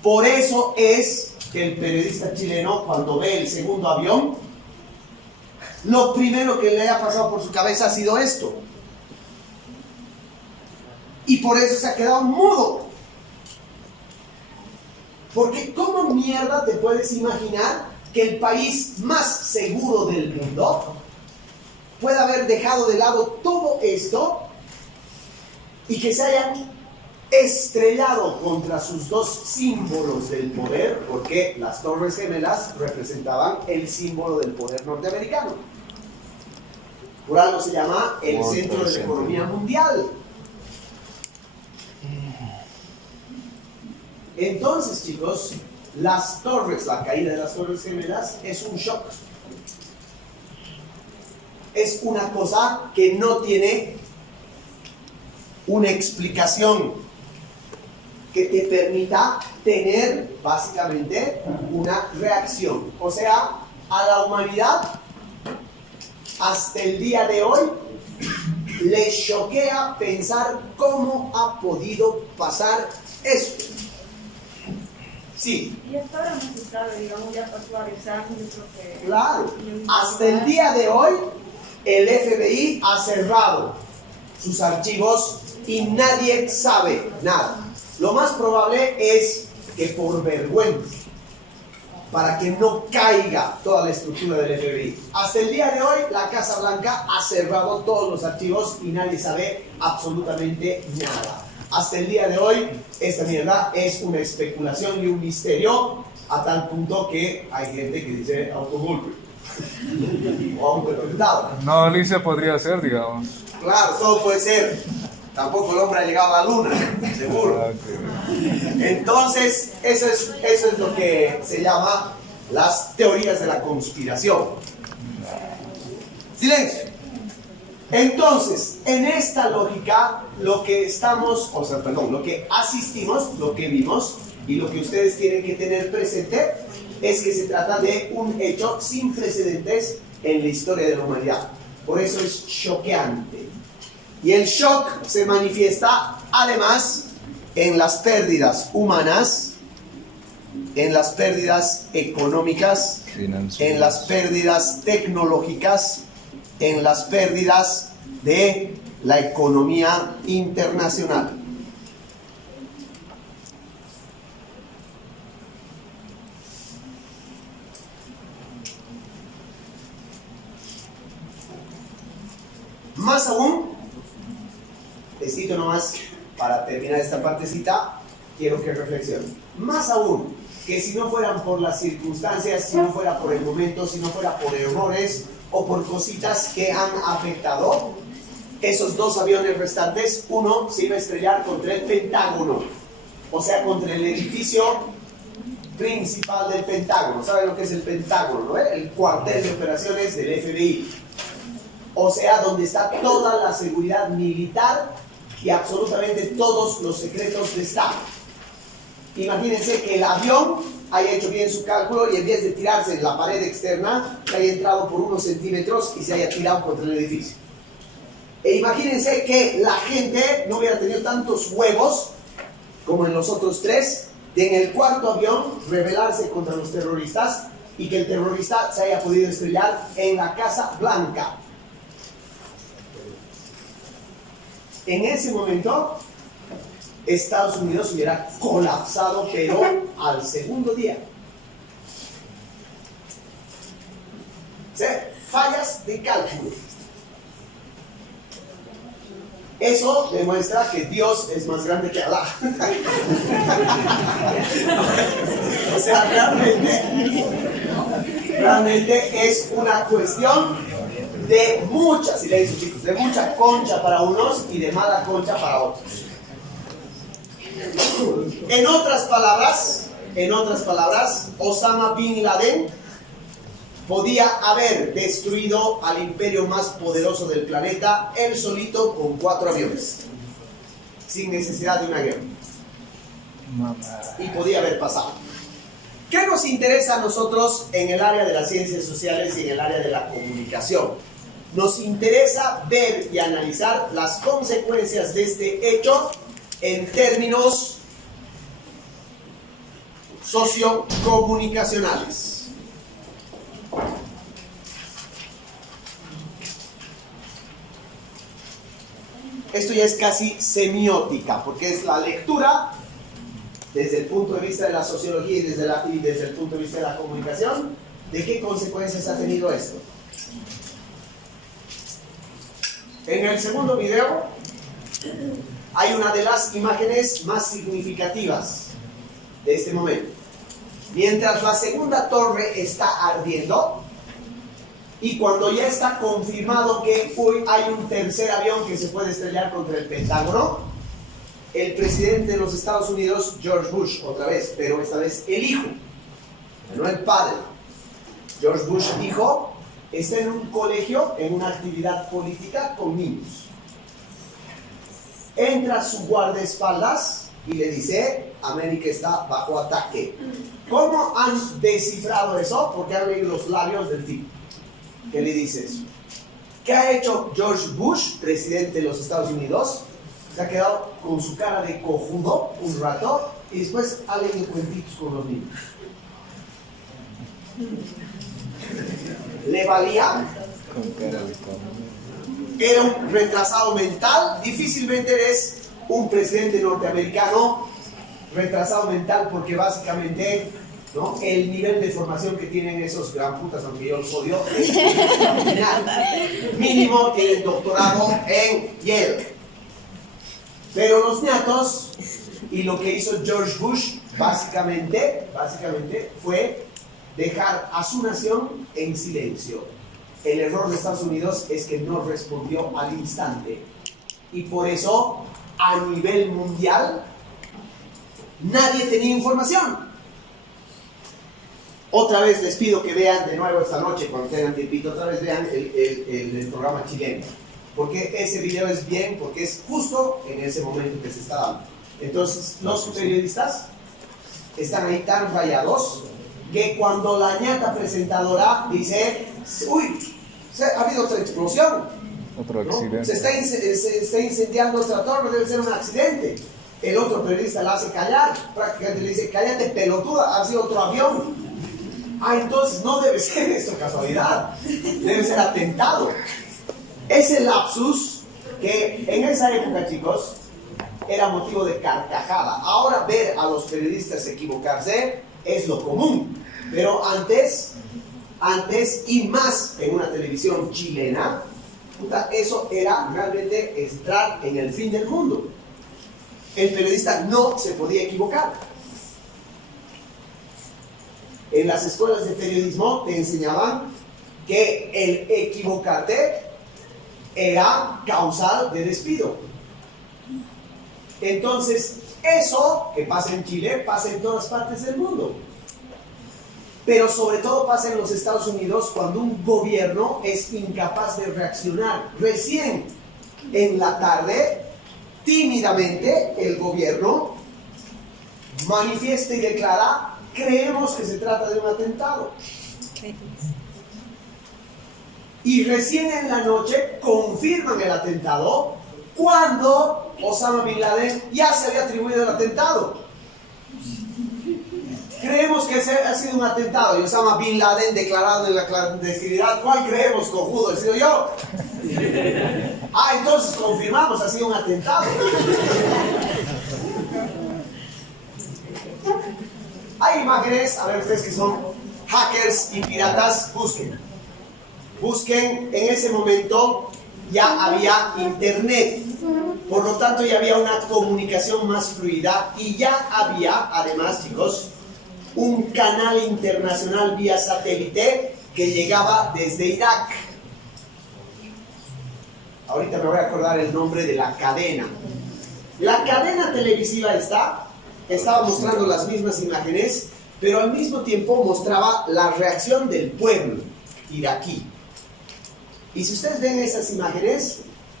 Por eso es que el periodista chileno, cuando ve el segundo avión, lo primero que le ha pasado por su cabeza ha sido esto. Y por eso se ha quedado mudo. Porque ¿cómo mierda te puedes imaginar que el país más seguro del mundo pueda haber dejado de lado todo esto y que se hayan estrellado contra sus dos símbolos del poder? Porque las Torres Gemelas representaban el símbolo del poder norteamericano. Por algo se llama el centro de la economía mundial. Entonces, chicos, la caída de las Torres Gemelas es un shock. es una cosa que no tiene una explicación que te permita tener básicamente una reacción. O sea, a la humanidad hasta el día de hoy le choquea pensar cómo ha podido pasar esto. Sí. Y hasta ahora no se sabe, digamos, ya pasó varios años, yo creo que... Claro, hasta el día de hoy el FBI ha cerrado sus archivos y nadie sabe nada. Lo más probable es que por vergüenza, para que no caiga toda la estructura del FBI. Hasta el día de hoy la Casa Blanca ha cerrado todos los archivos y nadie sabe absolutamente nada. Hasta el día de hoy esta mierda es una especulación y un misterio a tal punto que hay gente que dice autogolpe o autoatentado. No, Alicia podría ser, digamos. Claro, todo puede ser. Tampoco el hombre ha llegado a la luna, seguro. Entonces, eso es lo que se llama las teorías de la conspiración. Silencio. Entonces, en esta lógica, lo que asistimos, lo que vimos y lo que ustedes tienen que tener presente es que se trata de un hecho sin precedentes en la historia de la humanidad. Por eso es choqueante. Y el shock se manifiesta además en las pérdidas humanas, en las pérdidas económicas, en las pérdidas tecnológicas, en las pérdidas de la economía internacional. Más aún, necesito nomás, para terminar esta partecita, quiero que reflexionen. Más aún, que si no fueran por las circunstancias, si no fuera por el momento, si no fuera por errores o por cositas que han afectado, esos dos aviones restantes, uno se iba a estrellar contra el Pentágono, o sea, contra el edificio principal del Pentágono. ¿Saben lo que es el Pentágono, no? El cuartel de operaciones del FBI. O sea, donde está toda la seguridad militar y absolutamente todos los secretos de Estado. Imagínense que el avión haya hecho bien su cálculo y en vez de tirarse en la pared externa, haya entrado por unos centímetros y se haya tirado contra el edificio. E imagínense que la gente no hubiera tenido tantos huevos como en los otros tres, de en el cuarto avión rebelarse contra los terroristas y que el terrorista se haya podido estrellar en la Casa Blanca. En ese momento, Estados Unidos hubiera colapsado, pero al segundo día. ¿Sí? Fallas de cálculo. Eso demuestra que Dios es más grande que Alá. O sea, realmente es una cuestión de mucha, silencio chicos, de mucha concha para unos y de mala concha para otros. En otras palabras, Osama Bin Laden podía haber destruido al imperio más poderoso del planeta él solito con 4 aviones, sin necesidad de una guerra. Y podía haber pasado. ¿Qué nos interesa a nosotros en el área de las ciencias sociales y en el área de la comunicación? Nos interesa ver y analizar las consecuencias de este hecho en términos sociocomunicacionales. Esto ya es casi semiótica, porque es la lectura desde el punto de vista de la sociología y desde el punto de vista de la comunicación, de qué consecuencias ha tenido esto. En el segundo video hay una de las imágenes más significativas de este momento. Mientras la segunda torre está ardiendo y cuando ya está confirmado que hoy hay un tercer avión que se puede estrellar contra el Pentágono, el presidente de los Estados Unidos, George Bush, otra vez, pero esta vez el hijo, no el padre, George Bush hijo, está en un colegio, en una actividad política con niños. Entra su guardaespaldas y le dice, América está bajo ataque. ¿Cómo han descifrado eso? Porque han leído los labios del tipo que le dice eso. ¿Qué ha hecho George Bush, presidente de los Estados Unidos? Se ha quedado con su cara de cojudo un rato y después ha leído cuentitos con los niños. Le valía. Era un retrasado mental. Difícilmente eres un presidente norteamericano retrasado mental, porque básicamente, ¿no?, el nivel de formación que tienen esos gran putas, aunque yo los odio, es extraordinario. Mínimo tienen doctorado en Yale. Pero los ñatos, y lo que hizo George Bush básicamente fue dejar a su nación en silencio. El error de Estados Unidos es que no respondió al instante, y por eso a nivel mundial nadie tenía información. Otra vez les pido que vean de nuevo esta noche, cuando tengan tiempito, otra vez vean el programa chileno, porque ese video es bien, porque es justo en ese momento que se está dando. Entonces los periodistas están ahí tan rayados que cuando la ñata presentadora dice, uy, ha habido otra explosión, Otro ¿no?, accidente. se está incendiando otra torre, debe ser un accidente. El otro periodista la hace callar, prácticamente le dice, cállate pelotuda, ha sido otro avión. Entonces no debe ser esto casualidad, debe ser atentado. Ese lapsus que en esa época, chicos, era motivo de carcajada. Ahora ver a los periodistas equivocarse es lo común, pero antes y más en una televisión chilena, eso era realmente entrar en el fin del mundo. El periodista no se podía equivocar. En las escuelas de periodismo te enseñaban que el equivocarte era causal de despido. Entonces, eso que pasa en Chile pasa en todas partes del mundo. Pero sobre todo pasa en los Estados Unidos cuando un gobierno es incapaz de reaccionar. Recién en la tarde, tímidamente, el gobierno manifiesta y declara: creemos que se trata de un atentado. Y recién en la noche confirman el atentado, cuando Osama Bin Laden ya se había atribuido el atentado. Creemos que ha sido un atentado, y Osama Bin Laden declarado en la clandestinidad. ¿Cuál creemos, cojudo? ¿He sido yo? Entonces confirmamos, ha sido un atentado. Hay imágenes, a ver, ustedes que son hackers y piratas, busquen. En ese momento ya había internet, por lo tanto ya había una comunicación más fluida, y ya había, además, chicos, un canal internacional vía satélite que llegaba desde Irak. Ahorita me voy a acordar el nombre de la cadena. La cadena televisiva estaba mostrando las mismas imágenes, pero al mismo tiempo mostraba la reacción del pueblo iraquí. Y si ustedes ven esas imágenes,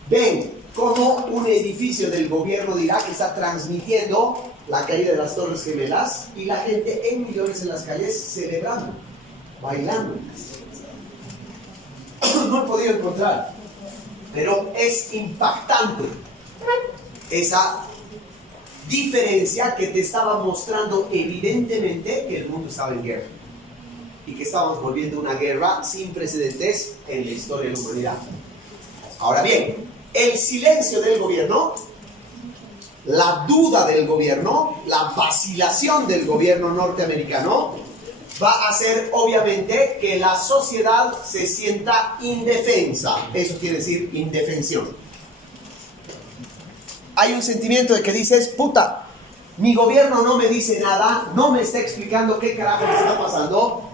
ven cómo un edificio del gobierno de Irak está transmitiendo la caída de las Torres Gemelas, y la gente en millones en las calles celebrando, bailando. No he podido encontrar, pero es impactante esa diferencia que te estaba mostrando evidentemente que el mundo estaba en guerra y que estábamos volviendo una guerra sin precedentes en la historia de la humanidad. Ahora bien, el silencio del gobierno, la duda del gobierno, la vacilación del gobierno norteamericano va a hacer obviamente que la sociedad se sienta indefensa. Eso quiere decir indefensión. Hay un sentimiento de que dices: puta, mi gobierno no me dice nada, no me está explicando qué carajo me está pasando.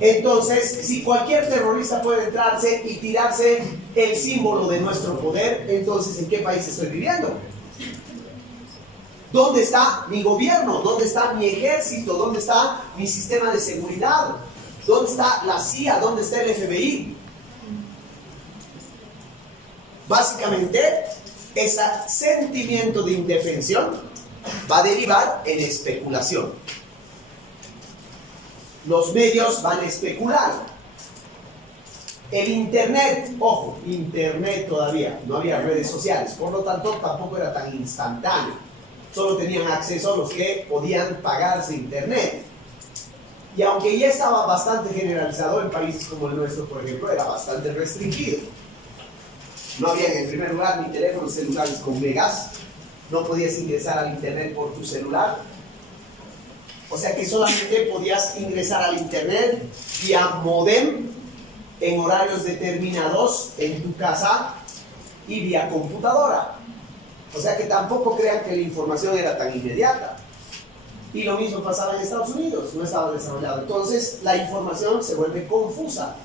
Entonces, si cualquier terrorista puede entrarse y tirarse el símbolo de nuestro poder, entonces, ¿en qué país estoy viviendo? ¿Dónde está mi gobierno? ¿Dónde está mi ejército? ¿Dónde está mi sistema de seguridad? ¿Dónde está la CIA? ¿Dónde está el FBI? Básicamente, ese sentimiento de indefensión va a derivar en especulación. Los medios van a especular. El Internet, ojo, Internet todavía, no había redes sociales, por lo tanto tampoco era tan instantáneo. Solo tenían acceso a los que podían pagarse Internet. Y aunque ya estaba bastante generalizado en países como el nuestro, por ejemplo, era bastante restringido. No había en primer lugar ni teléfonos celulares con megas, no podías ingresar al Internet por tu celular. O sea que solamente podías ingresar al Internet vía modem en horarios determinados en tu casa y vía computadora. O sea que tampoco crean que la información era tan inmediata. Y lo mismo pasaba en Estados Unidos, no estaba desarrollado. Entonces la información se vuelve confusa,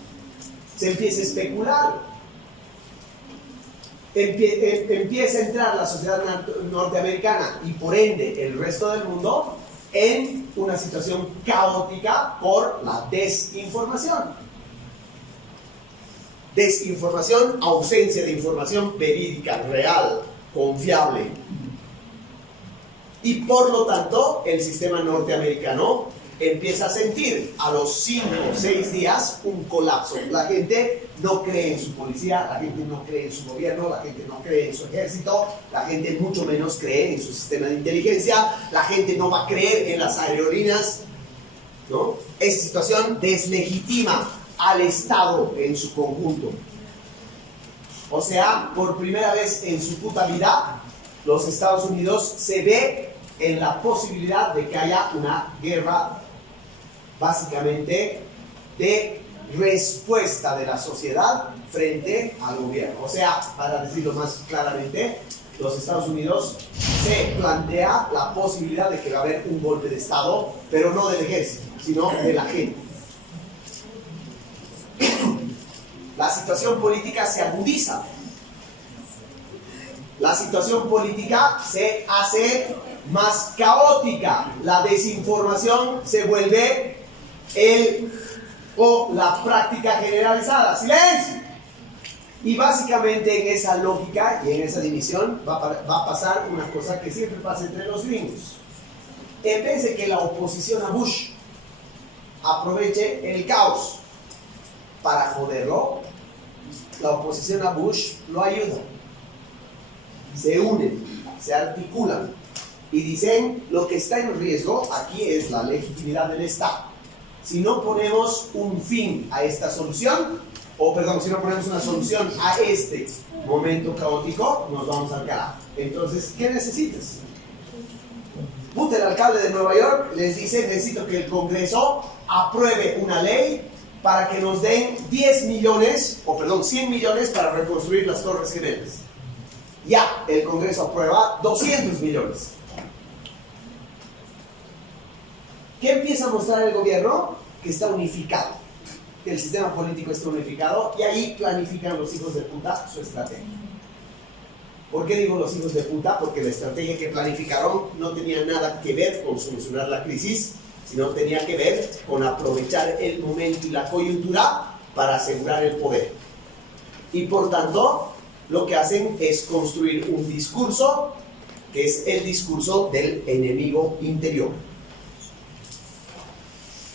se empieza a especular, empieza a entrar la sociedad norteamericana y por ende el resto del mundo en una situación caótica por la desinformación. Desinformación, ausencia de información verídica, real, confiable. Y por lo tanto, el sistema norteamericano empieza a sentir a los 5 o 6 días un colapso. La gente no cree en su policía, la gente no cree en su gobierno, la gente no cree en su ejército, la gente mucho menos cree en su sistema de inteligencia, la gente no va a creer en las aerolíneas, ¿no? Esa situación deslegitima al Estado en su conjunto. O sea, por primera vez en su puta vida, los Estados Unidos se ve en la posibilidad de que haya una guerra básicamente de respuesta de la sociedad frente al gobierno. O sea, para decirlo más claramente, los Estados Unidos se plantea la posibilidad de que va a haber un golpe de Estado, pero no del ejército, sino de la gente. La situación política se agudiza. La situación política se hace más caótica. La desinformación se vuelve la práctica generalizada. ¡Silencio! Y básicamente en esa lógica y en esa división va a pasar una cosa que siempre pasa entre los gringos. En vez de que la oposición a Bush aproveche el caos para joderlo, la oposición a Bush lo ayuda. Se unen, se articulan y dicen: lo que está en riesgo aquí es la legitimidad del Estado. Si no ponemos un fin a esta solución, si no ponemos una solución a este momento caótico, nos vamos al carajo. Entonces, ¿qué necesitas? El alcalde de Nueva York les dice: necesito que el Congreso apruebe una ley para que nos den 100 millones para reconstruir las Torres Gemelas. Ya, el Congreso aprueba 200 millones. ¿Qué empieza a mostrar el gobierno? Que está unificado, que el sistema político está unificado, y ahí planifican los hijos de puta su estrategia. ¿Por qué digo los hijos de puta? Porque la estrategia que planificaron no tenía nada que ver con solucionar la crisis, sino tenía que ver con aprovechar el momento y la coyuntura para asegurar el poder. Y por tanto, lo que hacen es construir un discurso que es el discurso del enemigo interior.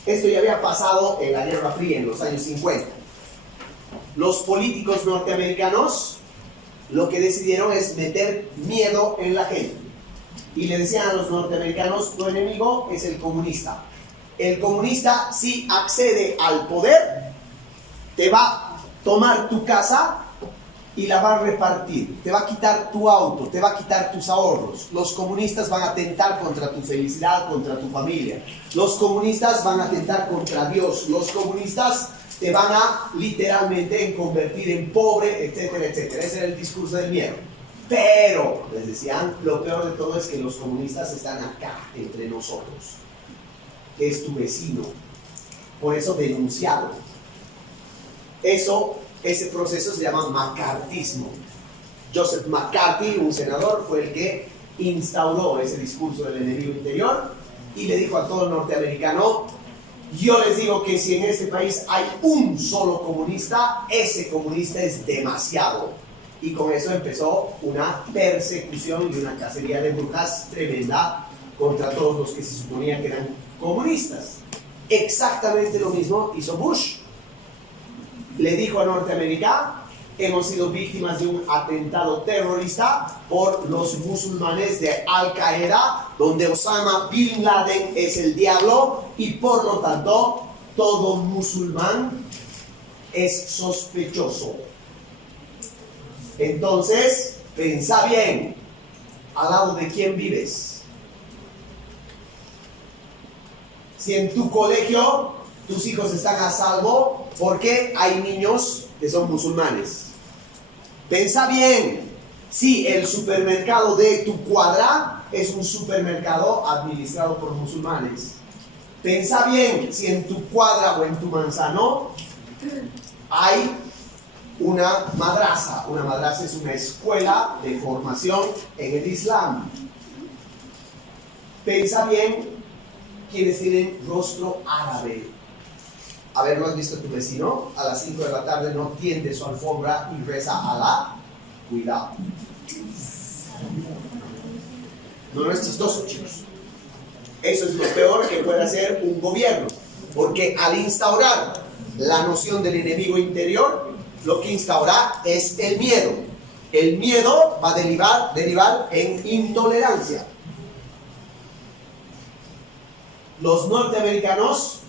Esto ya había pasado en la Guerra Fría en los años 50. Los políticos norteamericanos lo que decidieron es meter miedo en la gente. Y le decían a los norteamericanos: tu enemigo es el comunista. El comunista, si accede al poder, te va a tomar tu casa y la va a repartir, te va a quitar tu auto, te va a quitar tus ahorros. Los comunistas van a atentar contra tu felicidad, contra tu familia. Los comunistas van a atentar contra Dios. Los comunistas te van a literalmente convertir en pobre, etcétera, etcétera. Ese era el discurso del miedo. Pero, les decían, lo peor de todo es que los comunistas están acá, entre nosotros, que es tu vecino. Por eso denunciado. Ese proceso se llama McCarthyismo. Joseph McCarthy, un senador, fue el que instauró ese discurso del enemigo interior y le dijo a todo norteamericano: yo les digo que si en este país hay un solo comunista, ese comunista es demasiado. Y con eso empezó una persecución y una cacería de brujas tremenda contra todos los que se suponía que eran comunistas. Exactamente lo mismo hizo Bush. Le dijo a Norteamérica: hemos sido víctimas de un atentado terrorista por los musulmanes de Al Qaeda, donde Osama Bin Laden es el diablo, y por lo tanto todo musulmán es sospechoso. Entonces, pensá bien, al lado de quién vives. Si en tu colegio tus hijos están a salvo, porque hay niños que son musulmanes. Pensá bien, si el supermercado de tu cuadra es un supermercado administrado por musulmanes. Pensá bien, si en tu cuadra o en tu manzano hay una madrasa. Una madrasa es una escuela de formación en el Islam. Pensá bien quienes tienen rostro árabe. A ver, ¿no has visto a tu vecino? A las 5 de la tarde no tiende su alfombra y reza a Alá. Cuidado. No es chistoso, chicos. Eso es lo peor que puede hacer un gobierno. Porque al instaurar la noción del enemigo interior, lo que instaura es el miedo. El miedo va a derivar en intolerancia. Los norteamericanos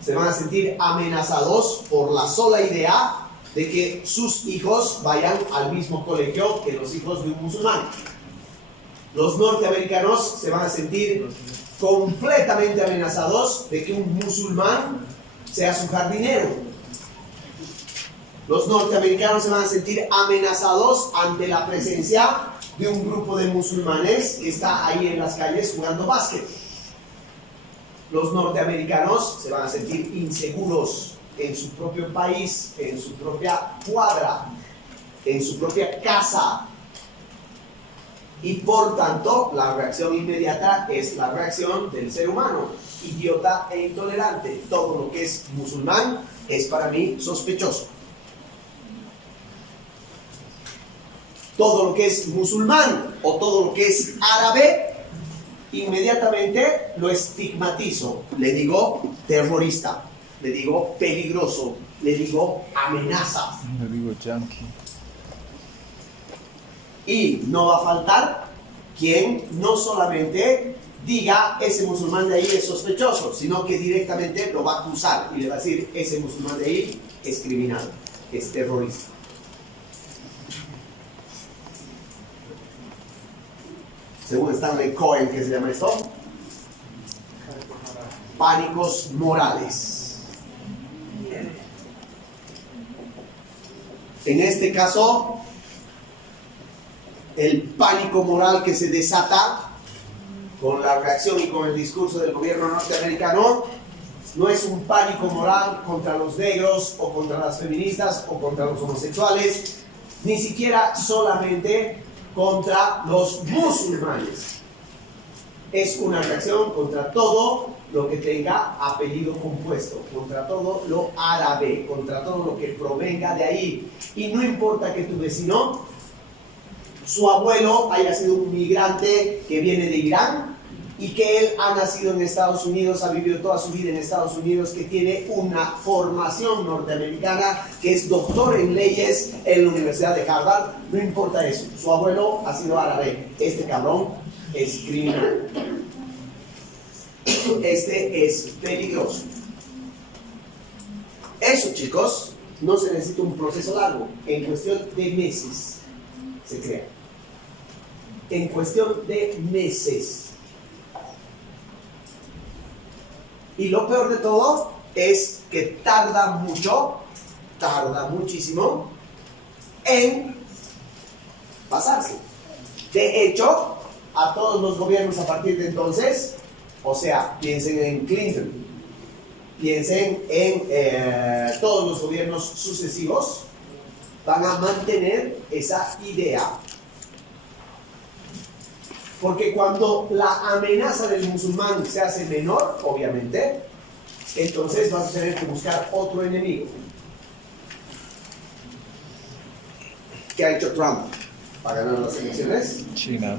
se van a sentir amenazados por la sola idea de que sus hijos vayan al mismo colegio que los hijos de un musulmán. Los norteamericanos se van a sentir completamente amenazados de que un musulmán sea su jardinero. Los norteamericanos se van a sentir amenazados ante la presencia de un grupo de musulmanes que está ahí en las calles jugando básquet. Los norteamericanos se van a sentir inseguros en su propio país, en su propia cuadra, en su propia casa. Y por tanto, la reacción inmediata es la reacción del ser humano, idiota e intolerante. Todo lo que es musulmán es para mí sospechoso. Todo lo que es musulmán o todo lo que es árabe, inmediatamente lo estigmatizo. Le digo terrorista, le digo peligroso, le digo amenaza. Le digo yankee. Y no va a faltar quien no solamente diga ese musulmán de ahí es sospechoso, sino que directamente lo va a acusar y le va a decir ese musulmán de ahí es criminal, es terrorista. Según Stanley Cohen, ¿qué se llama esto? Pánicos morales. En este caso, el pánico moral que se desata con la reacción y con el discurso del gobierno norteamericano no es un pánico moral contra los negros o contra las feministas o contra los homosexuales, ni siquiera solamente contra los musulmanes. Es una reacción contra todo lo que tenga apellido compuesto, contra todo lo árabe, contra todo lo que provenga de ahí. Y no importa que tu vecino, su abuelo haya sido un migrante que viene de Irán y que él ha nacido en Estados Unidos, ha vivido toda su vida en Estados Unidos, que tiene una formación norteamericana, que es doctor en leyes en la Universidad de Harvard. No importa eso, su abuelo ha sido árabe. Este cabrón es criminal. Este es peligroso. Eso, chicos, no se necesita un proceso largo. En cuestión de meses se crea. En cuestión de meses. Y lo peor de todo es que tarda muchísimo en pasarse. De hecho, a todos los gobiernos a partir de entonces, o sea, piensen en Clinton, piensen en todos los gobiernos sucesivos, van a mantener esa idea. Porque cuando la amenaza del musulmán se hace menor, obviamente, entonces vas a tener que buscar otro enemigo. ¿Qué ha hecho Trump para ganar las elecciones? China.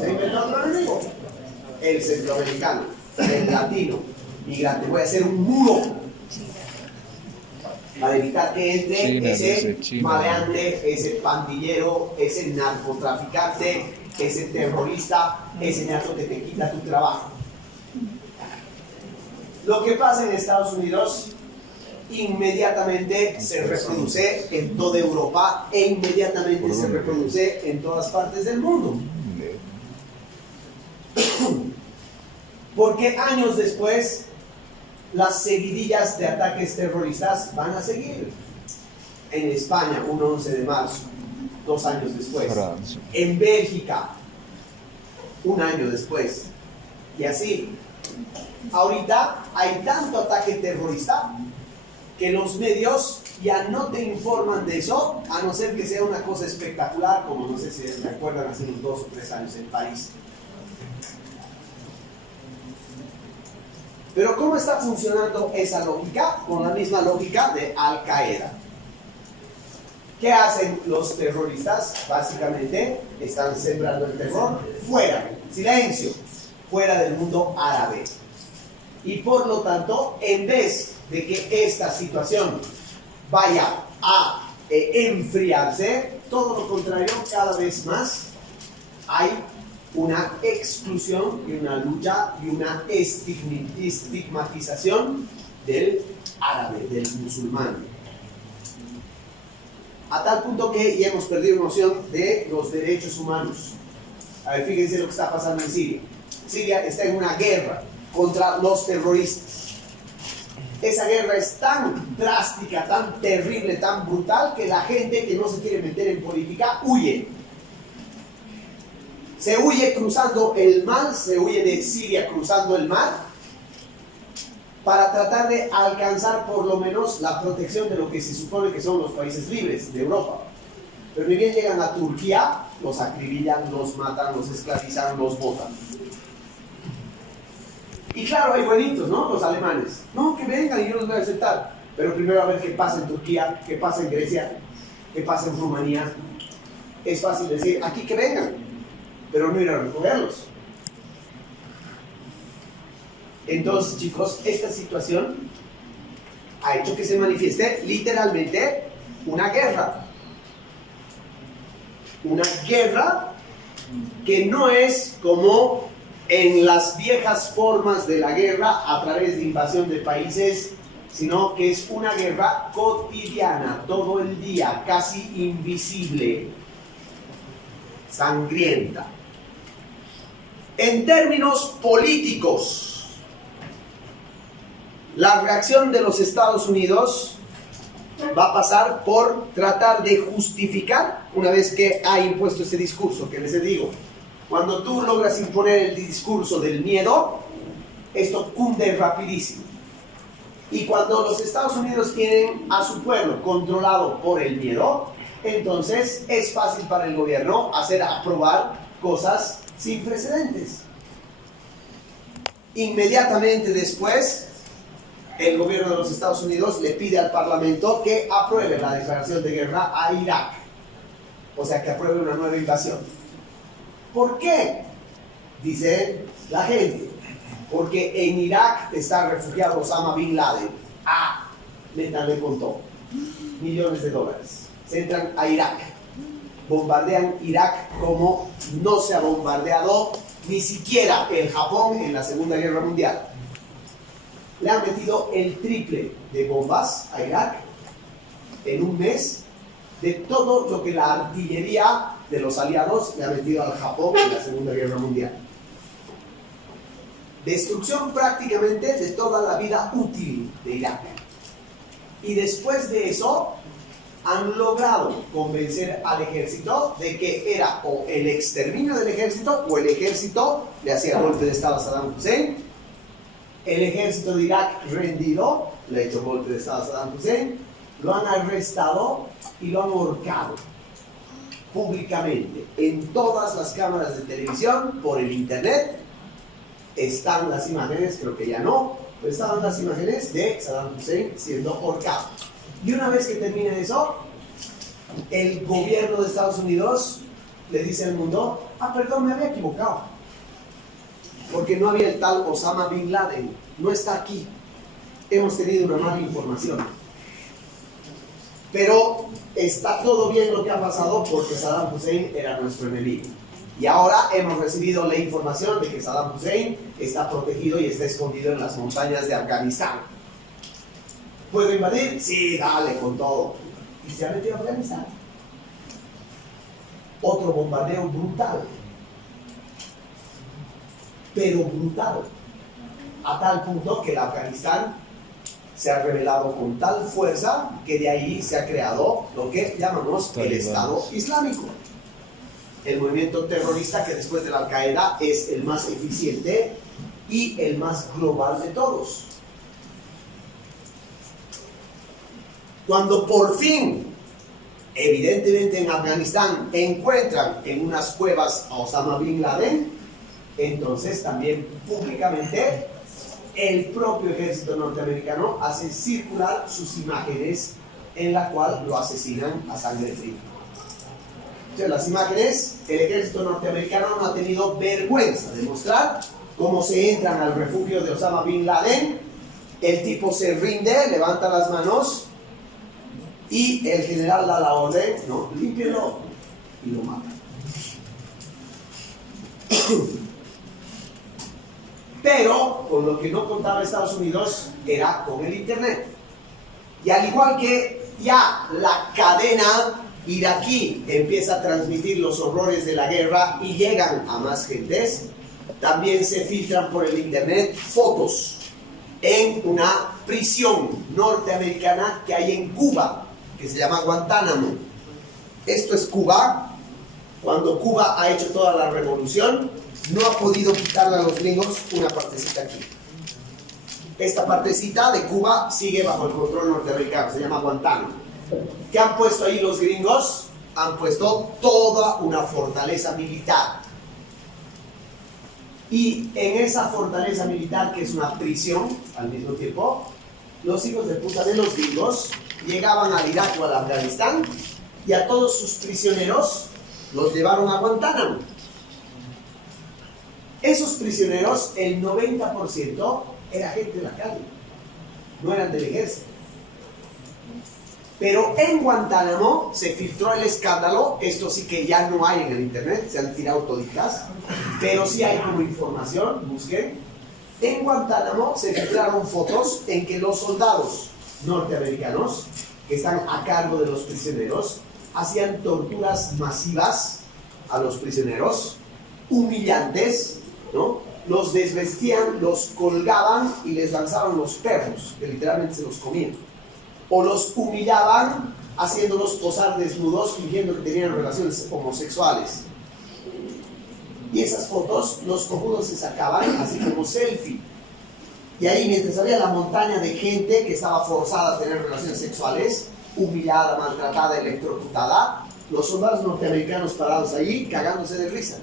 Se inventó otro enemigo. El centroamericano, el latino, migrante. Voy a hacer un muro para evitar que entre China, ese China. maleante, ese pandillero, ese narcotraficante, ese terrorista, ese ñato que te quita tu trabajo. Lo que pasa en Estados Unidos inmediatamente se reproduce en toda Europa e inmediatamente se reproduce en todas partes del mundo. Porque años después las seguidillas de ataques terroristas van a seguir. En España, un 11 de marzo, 2 años después. Francia. En Bélgica, 1 año después. Y así. Ahorita hay tanto ataque terrorista que los medios ya no te informan de eso, a no ser que sea una cosa espectacular, como no sé si se acuerdan hace unos 2 o 3 años en París. Pero ¿cómo está funcionando esa lógica? Con la misma lógica de Al Qaeda. ¿Qué hacen los terroristas? Básicamente están sembrando el terror fuera, silencio, fuera del mundo árabe. Y por lo tanto, en vez de que esta situación vaya a enfriarse, todo lo contrario, cada vez más hay una exclusión y una lucha y una estigmatización del árabe, del musulmán. A tal punto que ya hemos perdido noción de los derechos humanos. A ver, fíjense lo que está pasando en Siria. Siria está en una guerra contra los terroristas. Esa guerra es tan drástica, tan terrible, tan brutal, que la gente que no se quiere meter en política huye. Se huye cruzando el mar, se huye de Siria cruzando el mar, para tratar de alcanzar por lo menos la protección de lo que se supone que son los países libres de Europa. Pero ni bien llegan a Turquía, los acribillan, los matan, los esclavizan, los botan. Y claro, hay buenitos, ¿no? Los alemanes. No, que vengan y yo los voy a aceptar. Pero primero a ver qué pasa en Turquía, qué pasa en Grecia, qué pasa en Rumanía. Es fácil decir, aquí que vengan, pero no ir a recogerlos. Entonces, chicos, esta situación ha hecho que se manifieste literalmente una guerra. Una guerra que no es como en las viejas formas de la guerra a través de invasión de países, sino que es una guerra cotidiana, todo el día, casi invisible, sangrienta. En términos políticos, la reacción de los Estados Unidos va a pasar por tratar de justificar, una vez que ha impuesto ese discurso, que les digo, cuando tú logras imponer el discurso del miedo, esto cunde rapidísimo. Y cuando los Estados Unidos tienen a su pueblo controlado por el miedo, entonces es fácil para el gobierno hacer aprobar cosas sin precedentes. Inmediatamente después, el gobierno de los Estados Unidos le pide al Parlamento que apruebe la declaración de guerra a Irak. O sea, que apruebe una nueva invasión. ¿Por qué? Dice la gente. Porque en Irak está refugiado Osama Bin Laden. Neta le contó. Millones de dólares. Se entran a Irak. Bombardean Irak como no se ha bombardeado ni siquiera el Japón en la Segunda Guerra Mundial. Le han metido el triple de bombas a Irak en un mes de todo lo que la artillería de los aliados le ha metido al Japón en la Segunda Guerra Mundial. Destrucción prácticamente de toda la vida útil de Irak. Y después de eso han logrado convencer al ejército de que era o el exterminio del ejército o el ejército le hacía golpe de estado a Saddam Hussein. El ejército de Irak rendido, le ha hecho golpe de estado a Saddam Hussein, lo han arrestado y lo han ahorcado públicamente. En todas las cámaras de televisión, por el internet, están las imágenes, creo que ya no, pero estaban las imágenes de Saddam Hussein siendo ahorcado. Y una vez que termine eso, el gobierno de Estados Unidos le dice al mundo, perdón, me había equivocado, porque no había el tal Osama Bin Laden, no está aquí, hemos tenido una mala información. Pero está todo bien lo que ha pasado porque Saddam Hussein era nuestro enemigo. Y ahora hemos recibido la información de que Saddam Hussein está protegido y está escondido en las montañas de Afganistán. ¿Puedo invadir? Sí, dale, con todo. Y se ha metido a Afganistán. Otro bombardeo brutal. Pero brutal. A tal punto que el Afganistán se ha revelado con tal fuerza que de ahí se ha creado lo que llamamos el Estado Islámico. El movimiento terrorista que después de la Al-Qaeda es el más eficiente y el más global de todos. Cuando por fin, evidentemente en Afganistán, encuentran en unas cuevas a Osama Bin Laden, entonces también públicamente el propio ejército norteamericano hace circular sus imágenes en la cual lo asesinan a sangre fría. Entonces, las imágenes, el ejército norteamericano no ha tenido vergüenza de mostrar cómo se entran al refugio de Osama Bin Laden, el tipo se rinde, levanta las manos y el general da la orden, no, límpielo, y lo mata. Pero con lo que no contaba Estados Unidos era con el internet. Y al igual que ya la cadena iraquí empieza a transmitir los horrores de la guerra y llegan a más gentes, también se filtran por el internet fotos en una prisión norteamericana que hay en Cuba, que se llama Guantánamo. Esto es Cuba. Cuando Cuba ha hecho toda la revolución, no ha podido quitarle a los gringos una partecita aquí. Esta partecita de Cuba sigue bajo el control norteamericano, se llama Guantánamo. ¿Qué han puesto ahí los gringos? Han puesto toda una fortaleza militar. Y en esa fortaleza militar, que es una prisión al mismo tiempo, los hijos de puta de los gringos llegaban al Irak o al Afganistán y a todos sus prisioneros los llevaron a Guantánamo. Esos prisioneros, el 90% era gente de la calle, no eran del ejército. Pero en Guantánamo se filtró el escándalo, esto sí que ya no hay en el internet, se han tirado toditas, pero sí hay como información, busquen. En Guantánamo se filtraron fotos en que los soldados norteamericanos, que están a cargo de los prisioneros, hacían torturas masivas a los prisioneros, humillantes, ¿no? Los desvestían, los colgaban y les lanzaban los perros, que literalmente se los comían. O los humillaban haciéndolos posar desnudos, fingiendo que tenían relaciones homosexuales. Y esas fotos los cojudos se sacaban así como selfie. Y ahí, mientras había la montaña de gente que estaba forzada a tener relaciones sexuales, humillada, maltratada, electrocutada, los soldados norteamericanos parados allí cagándose de risa.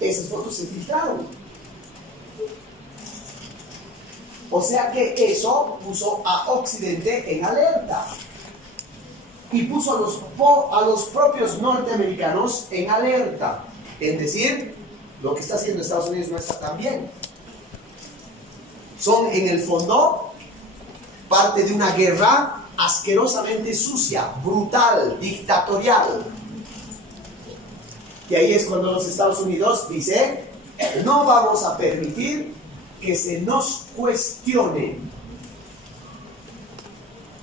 Esas fotos se filtraron. O sea que eso puso a Occidente en alerta. Y puso a los propios norteamericanos en alerta. Es decir, lo que está haciendo Estados Unidos no está tan bien. Son en el fondo parte de una guerra asquerosamente sucia, brutal, dictatorial. Y ahí es cuando los Estados Unidos dice, no vamos a permitir que se nos cuestione.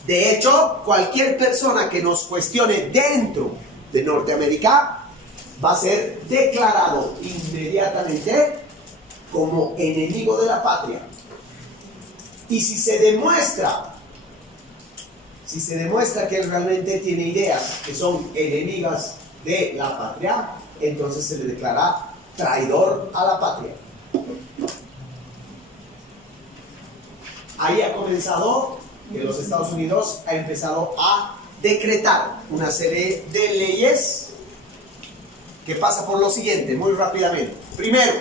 De hecho, cualquier persona que nos cuestione dentro de Norteamérica va a ser declarado inmediatamente como enemigo de la patria. Y si se demuestra que él realmente tiene ideas que son enemigas de la patria, entonces se le declara traidor a la patria. Ahí ha comenzado que los Estados Unidos ha empezado a decretar una serie de leyes que pasa por lo siguiente, muy rápidamente. Primero,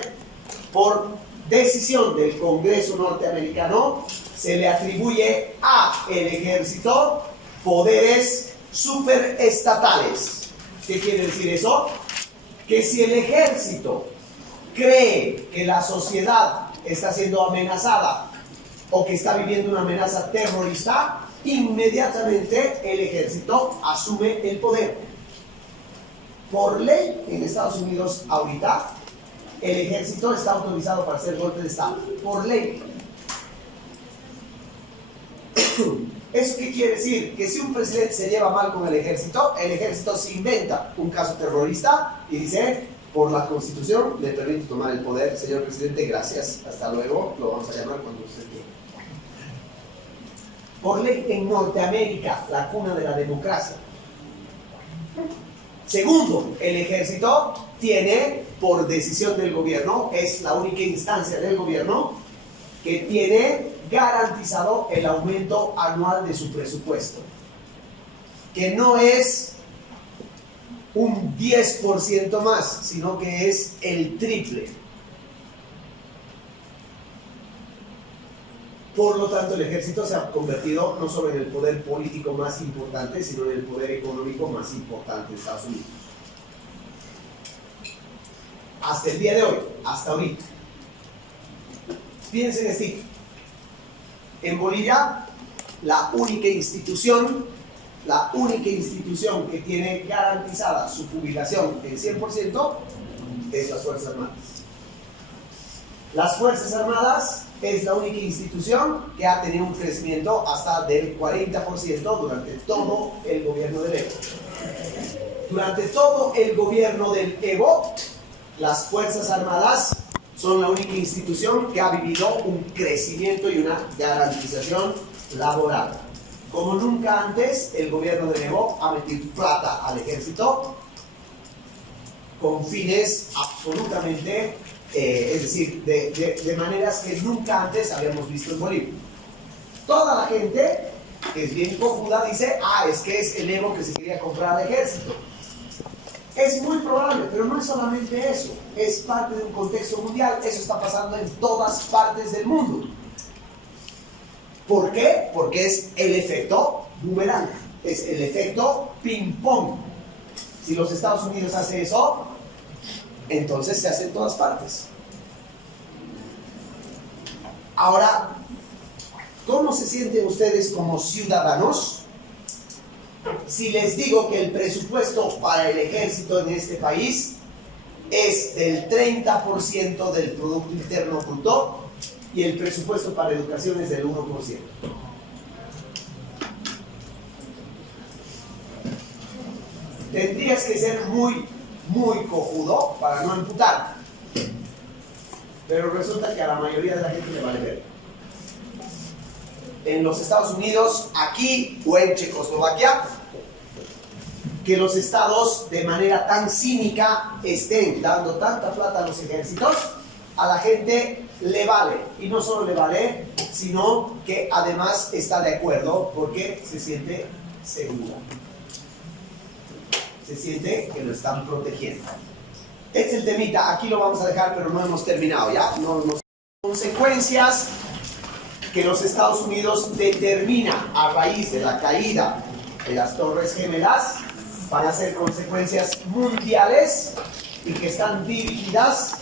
por decisión del Congreso norteamericano, se le atribuye a el ejército poderes superestatales. ¿Qué quiere decir eso? Que si el ejército cree que la sociedad está siendo amenazada o que está viviendo una amenaza terrorista, inmediatamente el ejército asume el poder. Por ley, en Estados Unidos ahorita, el ejército está autorizado para hacer golpe de Estado. Por ley. ¿Eso qué quiere decir? Que si un presidente se lleva mal con el ejército se inventa un caso terrorista y dice, por la Constitución le permite tomar el poder, señor presidente, gracias, hasta luego, lo vamos a llamar cuando usted quiera. Por ley en Norteamérica, la cuna de la democracia. Segundo, el ejército tiene, por decisión del gobierno, es la única instancia del gobierno que tiene garantizado el aumento anual de su presupuesto, que no es un 10% más, sino que es el triple. Por lo tanto, el ejército se ha convertido no solo en el poder político más importante, sino en el poder económico más importante de Estados Unidos. Hasta el día de hoy, hasta ahorita. Piensen así. En Bolivia, la única institución que tiene garantizada su jubilación en 100% es las Fuerzas Armadas. Las Fuerzas Armadas es la única institución que ha tenido un crecimiento hasta del 40% durante todo el gobierno del Evo. Durante todo el gobierno del Evo, las Fuerzas Armadas son la única institución que ha vivido un crecimiento y una garantización laboral. Como nunca antes, el gobierno de Evo ha metido plata al ejército con fines absolutamente, es decir, de maneras que nunca antes habíamos visto en Bolivia. Toda la gente que es bien cojuda dice, es que es el Evo que se quería comprar al ejército. Es muy probable, pero no es solamente eso, es parte de un contexto mundial, eso está pasando en todas partes del mundo. ¿Por qué? Porque es el efecto boomerang, es el efecto ping-pong. Si los Estados Unidos hacen eso, entonces se hace en todas partes. Ahora, ¿cómo se sienten ustedes como ciudadanos si les digo que el presupuesto para el ejército en este país es del 30% del Producto Interno Bruto y el presupuesto para educación es del 1%? Tendrías que ser muy cojudo para no imputar, pero resulta que a la mayoría de la gente le vale ver. En los Estados Unidos, aquí o en Checoslovaquia, que los estados de manera tan cínica estén dando tanta plata a los ejércitos, a la gente le vale, y no solo le vale, sino que además está de acuerdo porque se siente segura, se siente que lo están protegiendo. Este es el temita, aquí lo vamos a dejar, pero no hemos terminado, ¿ya? Consecuencias que los Estados Unidos determina a raíz de la caída de las Torres Gemelas van a ser consecuencias mundiales y que están dirigidas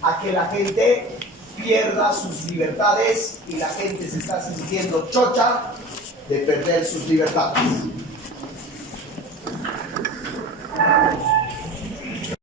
a que la gente pierda sus libertades y la gente se está sintiendo chocha de perder sus libertades.